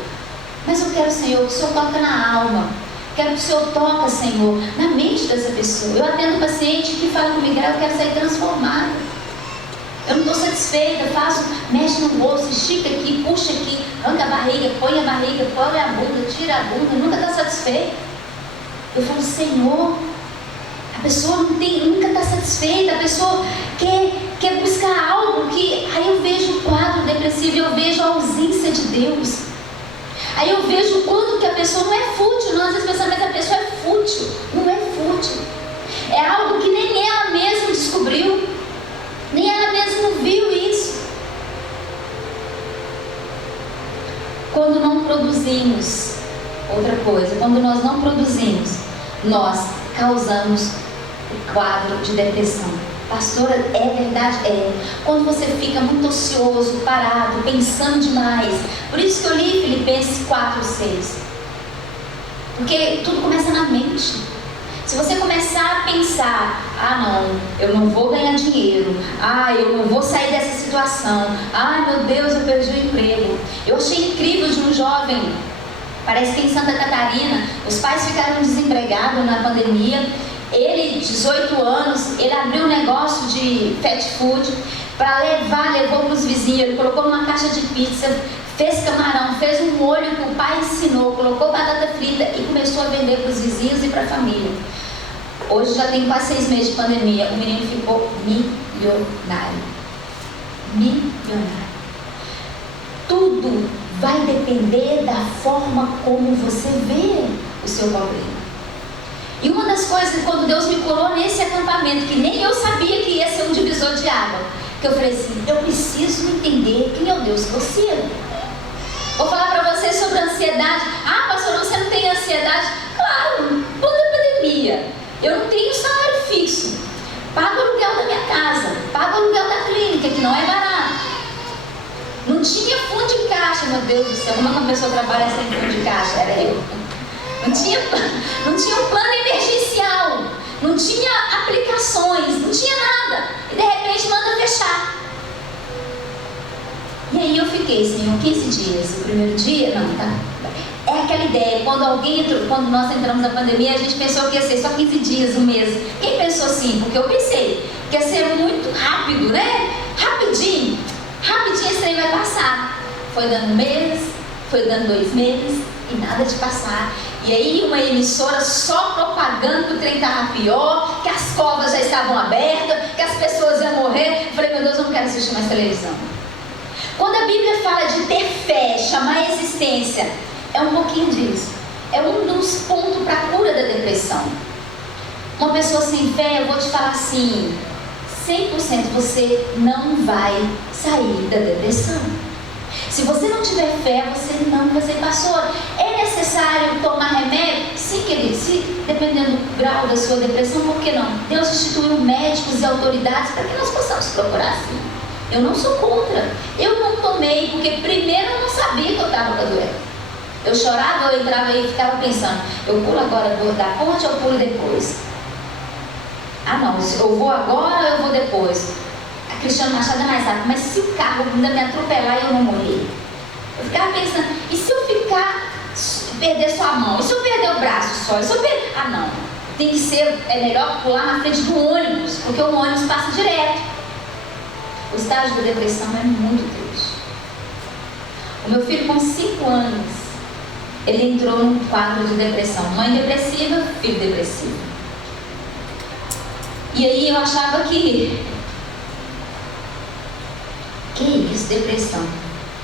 Mas eu quero, Senhor, que o Senhor toque na alma. Quero que o Senhor toque, Senhor, na mente dessa pessoa. Eu atendo um paciente que fala comigo, eu quero sair transformada. Eu não estou satisfeita, mexe no bolso, estica aqui, puxa aqui, arranca a barriga, põe a bunda, tira a bunda, nunca está satisfeita. Eu falo, Senhor, a pessoa nunca está satisfeita, a pessoa quer buscar algo que... Aí eu vejo o quadro depressivo, eu vejo a ausência de Deus. Aí eu vejo o quanto que a pessoa não é fútil, não, às vezes pensando, mas a pessoa é fútil. Não é fútil. É algo que nem ela mesma descobriu. Nem ela mesma viu isso. Quando não produzimos, outra coisa, quando nós não produzimos, nós causamos o quadro de depressão. Pastora, é verdade? É. Quando você fica muito ocioso, parado, pensando demais. Por isso que eu li Filipenses 4:6. Porque tudo começa na mente. Se você começar a pensar, eu não vou ganhar dinheiro, eu não vou sair dessa situação, meu Deus, eu perdi o emprego. Eu achei incrível de um jovem, parece que em Santa Catarina, os pais ficaram desempregados na pandemia. Ele, 18 anos, ele abriu um negócio de fast food para levou para os vizinhos. Ele colocou numa caixa de pizza, fez camarão, fez um molho que o pai ensinou, colocou batata frita e começou a vender para os vizinhos e para a família. Hoje já tem quase 6 meses de pandemia, o menino ficou milionário. Milionário. Tudo vai depender da forma como você vê o seu problema. E uma das coisas, quando Deus me curou nesse acampamento, que nem eu sabia que ia ser um divisor de água, que eu falei assim, eu preciso entender quem é o Deus que eu sirvo. Vou falar para vocês sobre ansiedade. Pastor, você não tem ansiedade? Claro, toda pandemia. Eu não tenho salário fixo. Pago o aluguel da minha casa, pago o aluguel da clínica, que não é barato. Não tinha fundo de caixa, meu Deus do céu, como é que uma pessoa trabalha sem fundo de caixa? Era eu. Não tinha um plano emergencial, não tinha aplicações, não tinha nada. E de repente manda fechar. E aí eu fiquei, Senhor, 15 dias. O primeiro dia, não, tá? É aquela ideia, quando nós entramos na pandemia, a gente pensou que ia ser só 15 dias, um mês. Quem pensou assim? Porque eu pensei que ia ser muito rápido, né? Rapidinho esse trem vai passar. Foi dando um mês, foi dando 2 meses e nada de passar. E aí uma emissora só propagando que o trem estava pior, que as covas já estavam abertas, que as pessoas iam morrer. Eu falei, meu Deus, eu não quero assistir mais televisão. Quando a Bíblia fala de ter fé, chamar a existência, é um pouquinho disso. É um dos pontos para a cura da depressão. Uma pessoa sem fé, eu vou te falar assim, 100% você não vai sair da depressão. Se você não tiver fé, você não vai ser pastor. É necessário tomar remédio? Sim, querido, dependendo do grau da sua depressão, por que não? Deus instituiu médicos e autoridades para que nós possamos procurar sim. Eu não sou contra. Eu não tomei, porque primeiro eu não sabia que eu estava com a doença. Eu chorava, eu entrava aí e ficava pensando, eu pulo agora da ponte ou eu pulo depois? Ah não, eu vou agora ou eu vou depois? A Cristiane Machado é mais rápido, mas se o carro ainda me atropelar e eu não morrer? Eu ficava pensando, e se eu perder só a mão? E se eu perder o braço só? E se eu perder... Ah não, tem que ser, é melhor pular na frente do ônibus, porque o ônibus passa direto. O estágio da depressão é muito triste. O meu filho com 5 anos, ele entrou num quadro de depressão. Mãe depressiva, filho depressivo. E aí eu achava que isso, depressão.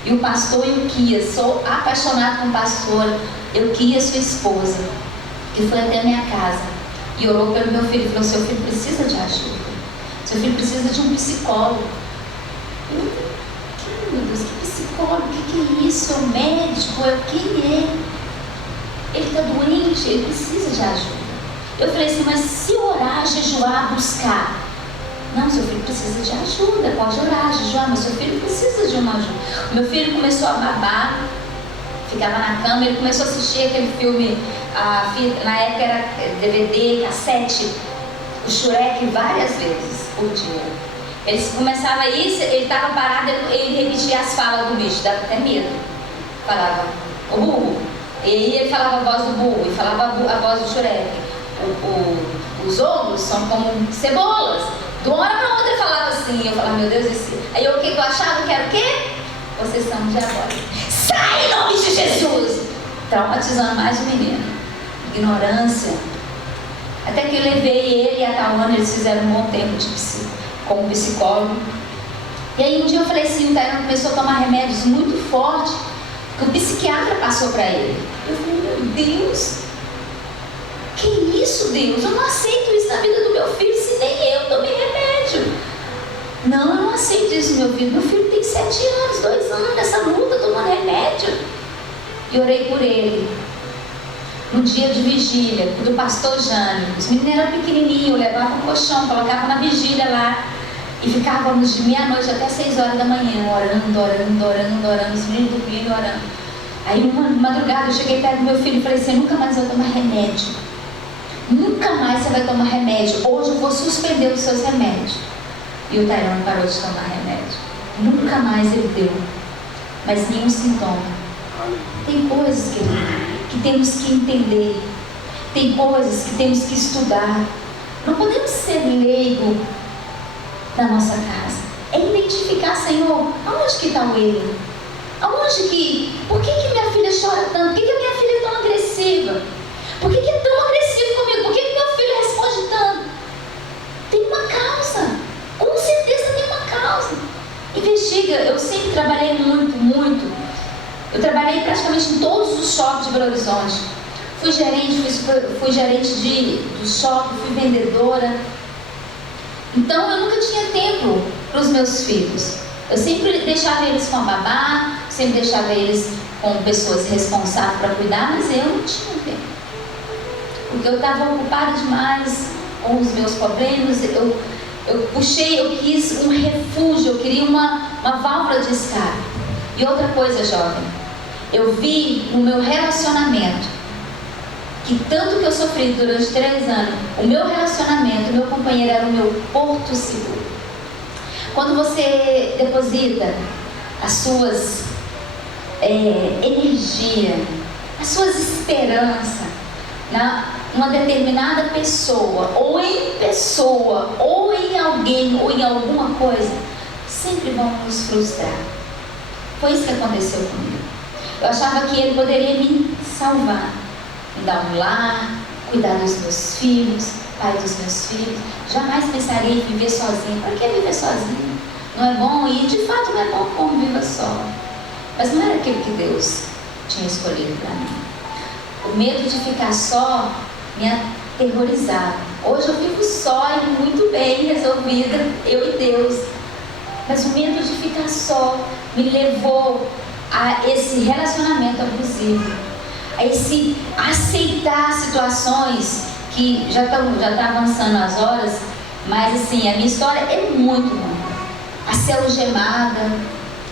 E o pastor Euquias, sou apaixonada com o pastor Euquias, sua esposa, que foi até a minha casa e orou pelo meu filho e falou, seu filho precisa de ajuda. Seu filho precisa de um psicólogo. Meu Deus, que psicólogo? O que é isso? É um médico? É o que é? Ele está doente, ele precisa de ajuda. Eu falei assim, mas se orar, jejuar, buscar? Não, seu filho precisa de ajuda, pode orar, jejuar, mas seu filho precisa de uma ajuda. O meu filho começou a babar, ficava na cama, ele começou a assistir aquele filme, na época era DVD, cassete, o Shrek várias vezes por dia. Ele começava isso, ele estava parado, ele repetia as falas do bicho, dava até medo. Falava, o burro. E aí ele falava a voz do burro, e falava a voz do Shrek. Os ogros são como cebolas. De uma hora para outra ele falava assim, eu falava, meu Deus, esse... Aí o que eu achava que era o quê? Vocês são diabólicos. Sai em nome de Jesus! Traumatizando mais o menino. Ignorância. Até que eu levei ele e a Tawana, eles fizeram um bom tempo como psicólogo. E aí um dia eu falei assim, o Tairão começou a tomar remédios muito fortes, que o psiquiatra passou para ele. Eu falei, meu Deus, que isso, Deus? Eu não aceito isso na vida do meu filho, se nem eu tomei remédio. Não, eu não aceito isso, meu filho. Meu filho tem 7 anos, 2 anos nessa luta, tomando remédio. E orei por ele. No dia de vigília, do pastor Jânio. Os meninos eram pequenininhos, eu levava um colchão, colocava na vigília lá. E ficávamos de meia-noite até 6 horas da manhã, orando, os meninos dormindo, orando. Aí uma madrugada eu cheguei perto do meu filho e falei assim, nunca mais vou tomar remédio. Nunca mais você vai tomar remédio. Hoje eu vou suspender os seus remédios. E o Tairão parou de tomar remédio. Nunca mais ele deu. Mas nenhum sintoma. Tem coisas, querido, que temos que entender. Tem coisas que temos que estudar. Não podemos ser leigo na nossa casa. É identificar, Senhor, aonde que está o erro? Por que minha filha chora tanto? Por que minha filha é tão agressiva? Por que é tão agressivo comigo? Por que meu filho responde tanto? Tem uma causa. Com certeza tem uma causa. Investiga. Eu sempre trabalhei muito. Eu trabalhei praticamente em todos os shoppings de Belo Horizonte. Fui gerente do shopping, fui vendedora. Então eu nunca tinha tempo para os meus filhos. Eu sempre deixava eles com a babá, sempre deixava eles com pessoas responsáveis para cuidar, mas eu não tinha tempo. Porque eu estava ocupada demais com os meus problemas. Eu quis um refúgio, eu queria uma válvula de escape. E outra coisa, jovem, Eu vi no meu relacionamento, que tanto que eu sofri durante 3 anos, o meu relacionamento, o meu companheiro era o meu porto seguro. Quando você deposita as suas energias, as suas esperanças numa determinada pessoa, ou em alguém, ou em alguma coisa, sempre vão nos frustrar. Foi isso que aconteceu comigo. Eu achava que ele poderia me salvar, me dar um lar, cuidar dos meus filhos, pai dos meus filhos. Jamais pensaria em viver sozinho. Para que viver sozinho? Não é bom? E de fato não é bom como viva só. Mas não era aquilo que Deus tinha escolhido para mim. O medo de ficar só me aterrorizava. Hoje eu vivo só e muito bem resolvida, eu e Deus. Mas o medo de ficar só me levou a esse relacionamento abusivo, a esse aceitar situações que já tá avançando as horas, mas assim, a minha história é muito longa. A ser algemada,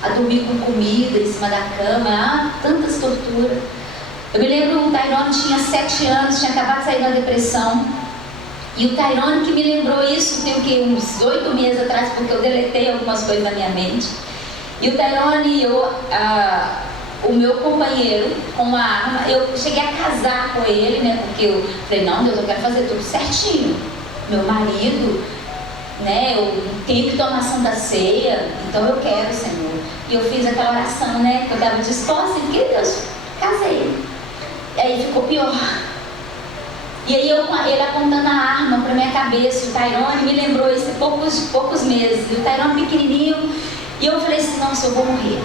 a dormir com comida em cima da cama, tantas torturas. Eu me lembro, o Tairone tinha 7 anos, tinha acabado de sair da depressão. E o Tairone que me lembrou isso, tem o que, uns 8 meses atrás, porque eu deletei algumas coisas na minha mente. E o Tairone, o meu companheiro, com a arma, eu cheguei a casar com ele, né? Porque eu falei, não, Deus, eu quero fazer tudo certinho. Meu marido, né? Eu tenho que tomar Santa Ceia, então eu quero, Senhor. E eu fiz aquela oração, né? Que eu estava disposta, e que Deus, casei. E aí ficou pior. E aí eu com ele apontando a arma para minha cabeça, o Tairone me lembrou isso em poucos meses. E o Tairone pequenininho, e eu falei assim, nossa, eu vou morrer.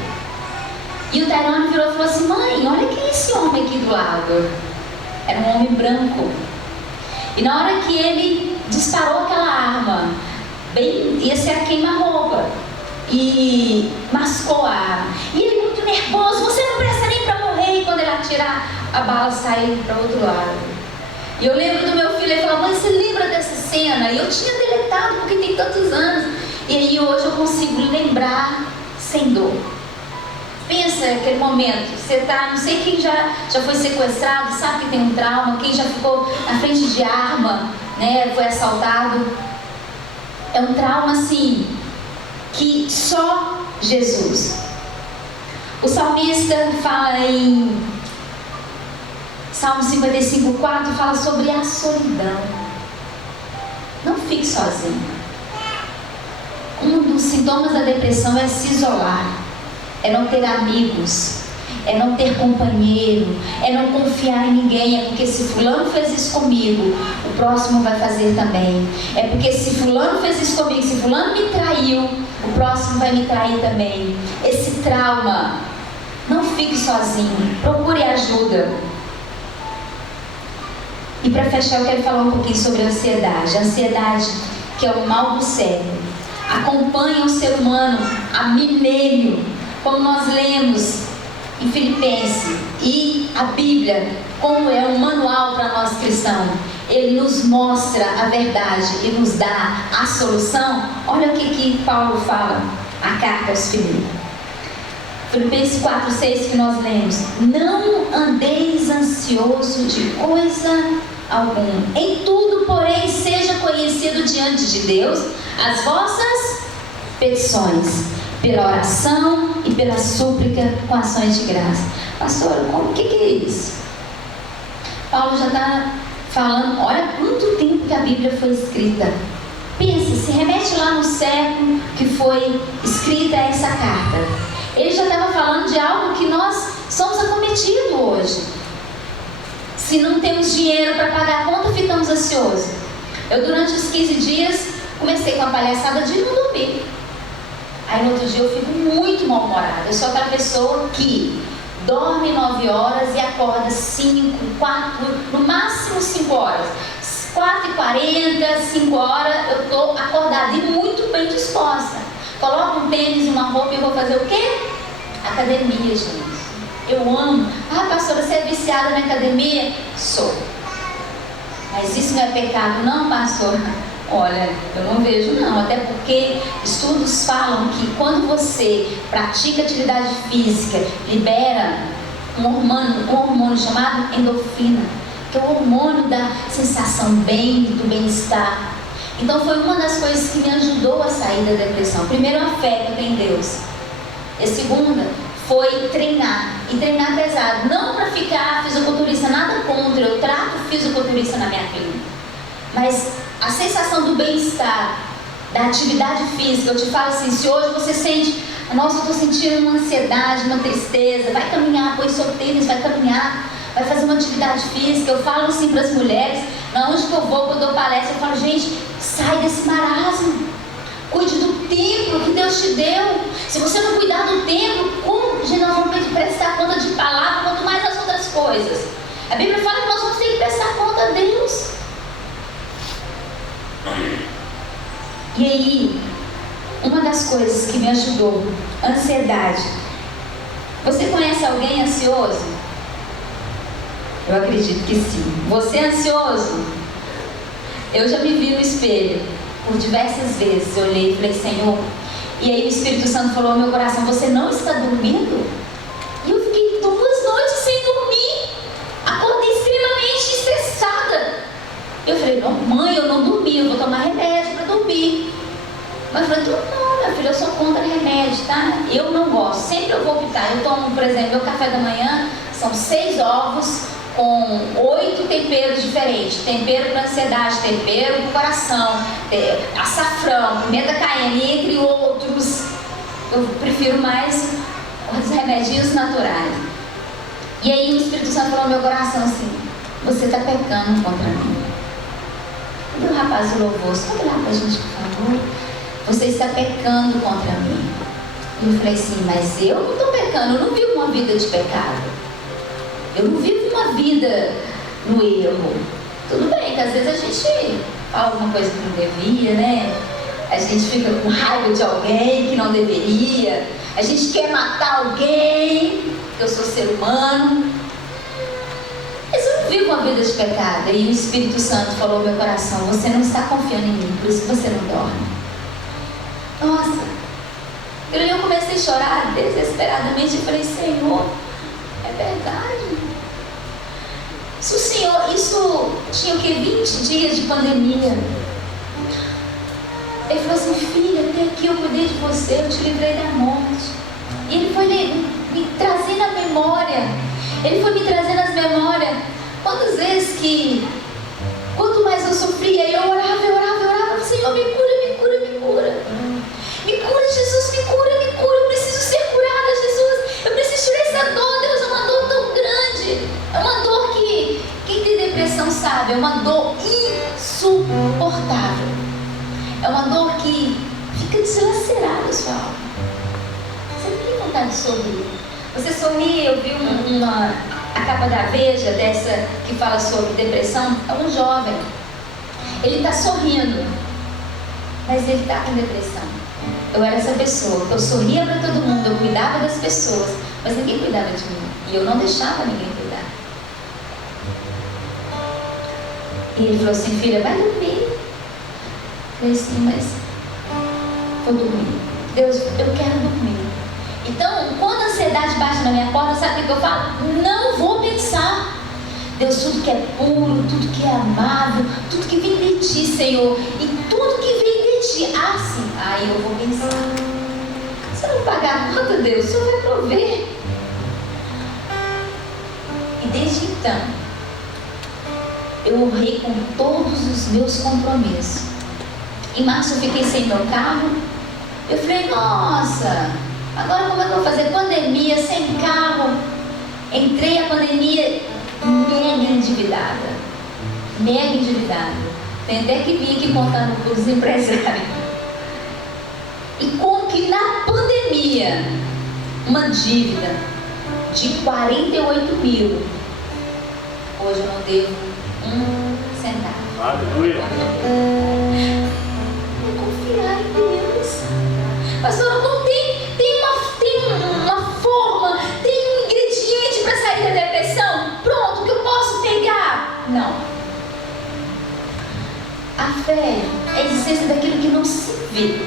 E o Tairone virou e falou assim, mãe, olha quem é esse homem aqui do lado. Era um homem branco. E na hora que ele disparou aquela arma, ia ser a queima-roupa, e mascou a arma. E ele muito nervoso, você não presta nem para morrer. E quando ele atirar, a bala sai para o outro lado. E eu lembro do meu filho, ele falou, mãe, você lembra dessa cena? E eu tinha deletado porque tem tantos anos. E aí hoje eu consigo lembrar sem dor. Pensa aquele momento, você tá, não sei quem já foi sequestrado, sabe que tem um trauma, quem já ficou na frente de arma, né, foi assaltado. É um trauma assim, que só Jesus. O salmista fala em Salmo 55:4, fala sobre a solidão. Não fique sozinho. Um dos sintomas da depressão é se isolar, é não ter amigos, é não ter companheiro, é não confiar em ninguém. É porque se fulano fez isso comigo, o próximo vai fazer também. É porque se fulano fez isso comigo, se fulano me traiu, o próximo vai me trair também. Esse trauma, não fique sozinho, procure ajuda. E para fechar, eu quero falar um pouquinho sobre a ansiedade. A ansiedade, que é o mal do século, acompanha o ser humano há milênio, como nós lemos em Filipenses. E a Bíblia, como é um manual para nós cristãos, ele nos mostra a verdade e nos dá a solução. Olha o que Paulo fala, a carta aos Filipos. Filipenses 4:6 que nós lemos: não andeis ansioso de coisa alguma, em tudo, porém, seja conhecido diante de Deus as vossas petições, pela oração e pela súplica com ações de graça. Pastor, o que é isso? Paulo já está falando, olha quanto tempo que a Bíblia foi escrita. Pensa, se remete lá no século que foi escrita essa carta. Ele já estava falando de algo que nós somos acometidos hoje. Se não temos dinheiro para pagar a conta, ficamos ansiosos. Eu, durante os 15 dias, comecei com a palhaçada de não dormir. Aí no outro dia eu fico muito mal-humorada. Eu sou aquela pessoa que dorme 9 horas e acorda 5, 4, no máximo 5 horas. 4h40, 5 horas, eu estou acordada e muito bem disposta. Coloco um tênis, uma roupa e vou fazer o quê? Academia, gente. Eu amo. Ah, pastora, você é viciada na academia? Sou. Mas isso não é pecado não, pastor? Olha, eu não vejo não. Até porque estudos falam que quando você pratica atividade física, libera um hormônio chamado endorfina, que é o hormônio da sensação do bem-estar. Então foi uma das coisas que me ajudou a sair da depressão. Primeiro, a fé que eu tenho em Deus. E a segunda foi treinar, e treinar pesado. Não para ficar fisiculturista, nada contra, eu trato fisiculturista na minha clínica. Mas a sensação do bem-estar, da atividade física, eu te falo assim, se hoje você sente, nossa, eu estou sentindo uma ansiedade, uma tristeza, vai caminhar, põe seu tênis, vai caminhar, vai fazer uma atividade física. Eu falo assim para as mulheres, onde que eu vou, quando eu dou palestra, eu falo, gente, sai desse marasmo, cuide do templo que Deus te deu. Se você não cuidar do templo, como nós vamos prestar conta de palavra, quanto mais as outras coisas? A Bíblia fala que nós vamos ter que prestar conta a Deus. E aí, uma das coisas que me ajudou, ansiedade. Você conhece alguém ansioso? Eu acredito que sim. Você é ansioso? Eu já me vi no espelho por diversas vezes. Eu olhei e falei, Senhor. E aí o Espírito Santo falou ao meu coração, você não está dormindo? E eu fiquei 2 noites sem dormir. Acordei extremamente estressada. Eu falei, não, mãe, eu não dormi, eu vou tomar remédio para dormir. Mas eu falei, não, minha filha, eu sou contra remédio, tá? Eu não gosto, sempre eu vou optar. Eu tomo, por exemplo, meu café da manhã são 6 ovos com 8 temperos diferentes. Tempero para ansiedade, tempero para o coração, açafrão, pimenta caiena, entre outros. Eu prefiro mais os remedinhos naturais. E aí o Espírito Santo falou no meu coração assim, você está pecando contra mim. Cadê o rapaz do louvor? Sobe lá pra gente, por favor. Você está pecando contra mim. E eu falei assim, mas eu não estou pecando, eu não vivo uma vida de pecado. Eu não vivo uma vida no erro. Tudo bem que às vezes a gente fala alguma coisa que não devia, né? A gente fica com raiva de alguém que não deveria. A gente quer matar alguém, porque eu sou ser humano. Mas eu não vivo uma vida de pecado. E o Espírito Santo falou no meu coração, você não está confiando em mim, por isso que você não dorme. Nossa, eu comecei a chorar desesperadamente e falei, Senhor, é verdade. Isso tinha o que? 20 dias de pandemia. Ele falou assim, filha, até aqui eu cuidei de você, eu te livrei da morte. E ele foi me trazendo a memória. Ele foi me trazendo as memórias. Quantas vezes que, quanto mais eu sofria, eu orava, Senhor, me cura, me cura, me cura. Me cura, Jesus, me cura, eu preciso ser curada, Jesus. Eu preciso tirar essa dor, Deus, é uma dor tão grande. É uma dor que, quem tem depressão sabe, é uma dor insuportável. É uma dor que fica deslacerada a sua alma. Você não tem vontade de sorrir. Você sorri, eu vi a capa da Veja, dessa que fala sobre depressão, é um jovem. Ele está sorrindo, mas ele está com depressão. Eu era essa pessoa, eu sorria para todo mundo, eu cuidava das pessoas, mas ninguém cuidava de mim. E eu não deixava ninguém cuidar. E ele falou assim, filha, vai dormir. Eu falei assim, mas vou dormir. Deus, eu quero dormir. Então, quando a ansiedade bate na minha porta, sabe o que eu falo? Não vou pensar. Deus, tudo que é puro, tudo que é amável, tudo que vem de ti, Senhor, e tudo que vem de ti, sim, aí eu vou pensar. Se eu não pagar a conta, Deus, o Senhor vai prover. E desde então, eu honrei com todos os meus compromissos. Em março eu fiquei sem meu carro. Eu falei, nossa, agora como é que eu vou fazer? Pandemia, sem carro. Entrei a pandemia mega endividada. Tem até que vir aqui contando para os empresários. E como que na pandemia, uma dívida de 48 mil, hoje eu não devo um centavo. Aleluia. Confiar em Deus. Pastora, não tem uma forma, tem um ingrediente para sair da depressão? Pronto, que eu posso pegar? Não. A fé é a existência daquilo que não se vê.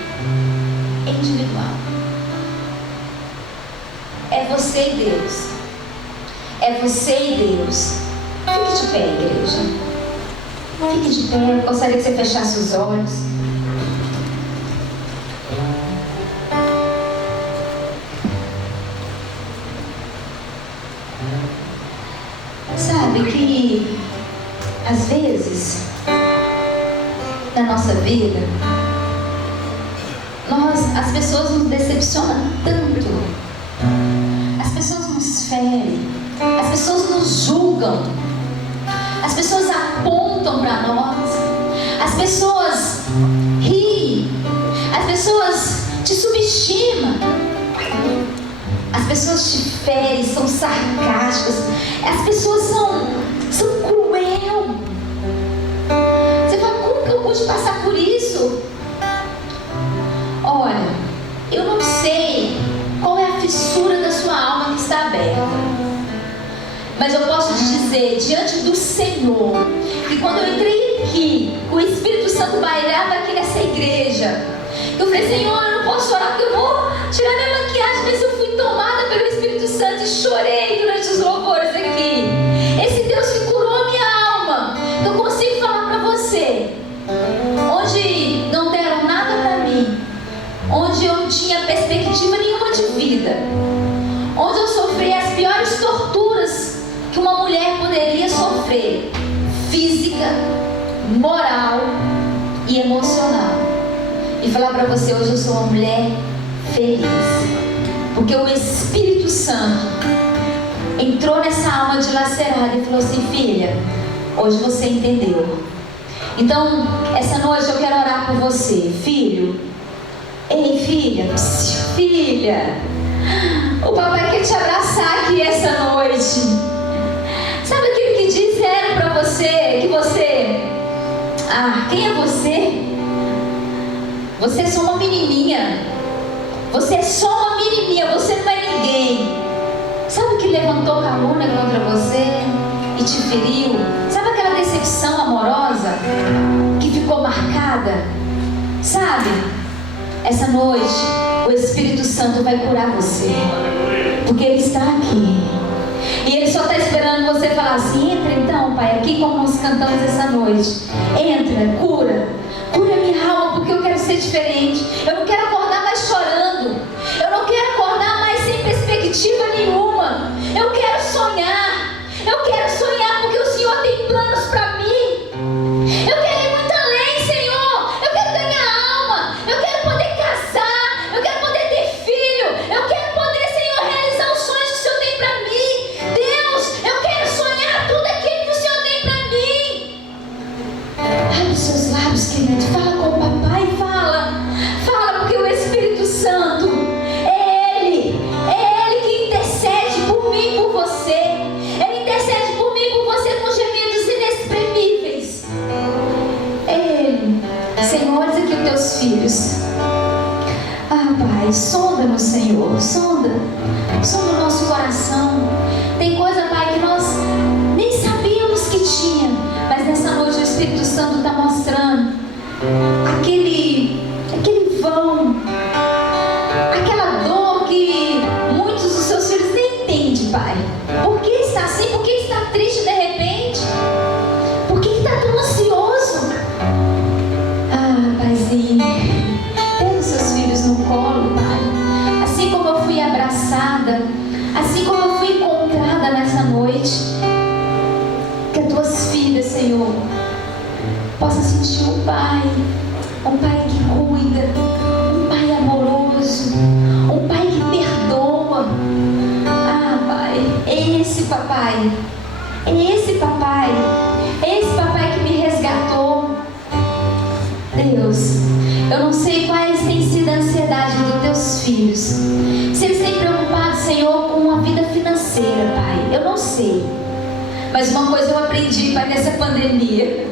É individual. É você e Deus. É você e Deus. Fique de pé, igreja. Fique de pé. Eu gostaria que você fechasse os olhos. Sabe que às vezes na nossa vida as pessoas nos decepcionam tanto, as pessoas nos ferem, as pessoas nos julgam, as pessoas apontam para nós, as pessoas riem, as pessoas te subestimam, as pessoas te ferem, são sarcásticas, as pessoas são cruel. Você fala, como que eu pude passar por isso? Olha, eu não sei qual é a fissura da sua alma que está aberta, mas eu posso te dizer, diante do Senhor, que quando eu entrei aqui, o Espírito Santo bailava aqui nessa igreja, eu falei, Senhor, eu não posso orar porque eu vou tirar minha maquiagem, mas eu fui tomada pelo Espírito Santo e chorei durante os louvores aqui. Esse Deus que curou a minha alma, eu consigo falar para você, onde não deram nada para mim, onde eu não tinha perspectiva nenhuma de vida, onde eu sofri as piores torturas que uma mulher poderia sofrer, física, moral e emocional, e falar para você, hoje eu sou uma mulher feliz, porque o Espírito Santo entrou nessa alma dilacerada e falou assim, filha, hoje você entendeu. Então, essa noite eu quero orar por você, filho. Ei, filha, filha, o papai quer te abraçar aqui essa noite. Sabe aquilo que disseram pra você, que você... quem é você? Você é só uma menininha. Você é só uma menininha, você não é ninguém. Sabe o que levantou calúnia contra você e te feriu? Sabe aquela decepção amorosa que ficou marcada? Sabe? Essa noite o Espírito Santo vai curar você, porque Ele está aqui e Ele só está esperando você falar assim, entra então, Pai, aqui como nós cantamos essa noite. Entra, cura minha alma, porque eu quero ser diferente. Eu não quero acordar mais chorando, eu não quero acordar mais sem perspectiva nenhuma. Eu quero sonhar porque o Senhor tem planos para mim. Eu quero ir muito além, Senhor. Eu quero ganhar alma, eu quero poder casar, eu quero poder ter filho, eu quero poder, Senhor, realizar os sonhos que o Senhor tem para mim. Deus, eu quero sonhar tudo aquilo que o Senhor tem para mim. Abre os seus lábios, querido, fala com o papai, fala, porque o Espírito Santo é Ele que intercede por mim e por você. Ele intercede por mim e por você com gemidos inexprimíveis. Ele, Senhor, olha aqui os teus filhos. Pai, sonda-nos, Senhor, sonda o nosso coração. Tem coisa, Pai, que nós nem sabíamos que tinha, mas nessa noite o Espírito Santo está mostrando aquele vão, aquela dor que muitos dos seus filhos nem entendem, Pai. Por que está assim? Por que está triste de repente? Por que está tão ansioso? Paizinho, pega os seus filhos no colo, Pai. Assim como eu fui abraçada, assim como eu fui encontrada nessa noite, que as tuas filhas, Senhor, possam sentir um Pai que cuida, um Pai amoroso, um Pai que perdoa. Pai, esse papai que me resgatou. Deus, eu não sei quais têm sido a ansiedade dos teus filhos, se eles têm preocupado, Senhor, com a vida financeira, Pai, eu não sei, mas uma coisa eu aprendi, Pai, nessa pandemia.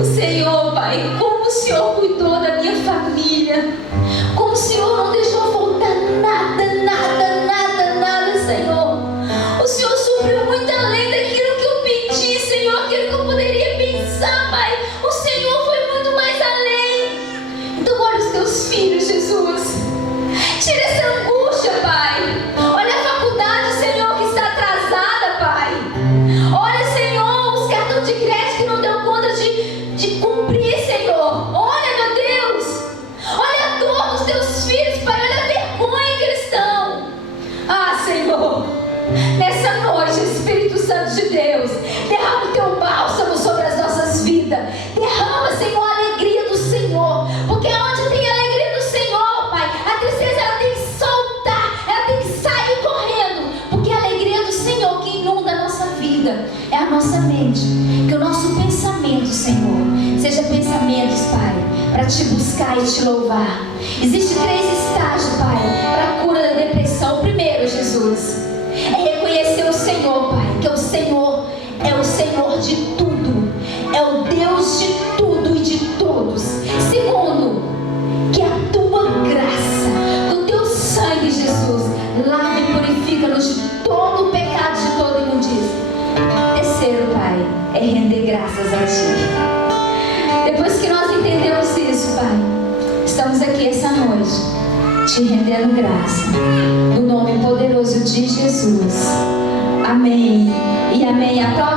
O Senhor, Pai, como o Senhor cuidou da minha família, como o Senhor não deixou faltar nada, Senhor. O Senhor supriu muito além daquilo que eu pedi, Senhor, aquilo que eu poderia pensar, Pai. O Senhor foi muito mais além. Então olha os teus filhos, Jesus. Tira essa angústia, Pai. Olha a faculdade, Senhor, que está atrasada. te buscar e te louvar. Existem 3 estágios, Pai, para a cura da depressão. O primeiro, Jesus, é reconhecer o Senhor, Pai, que o Senhor é o Senhor de tudo, é o Deus de tudo e de todos. Segundo, que a tua graça, o teu sangue, Jesus, lava e purifica-nos de todo o pecado, de toda imundícia. Terceiro, Pai, é render graças a Ti. Depois que nós entendemos isso, Pai, estamos aqui essa noite, te rendendo graça, no nome poderoso de Jesus. Amém e amém. Aplausos.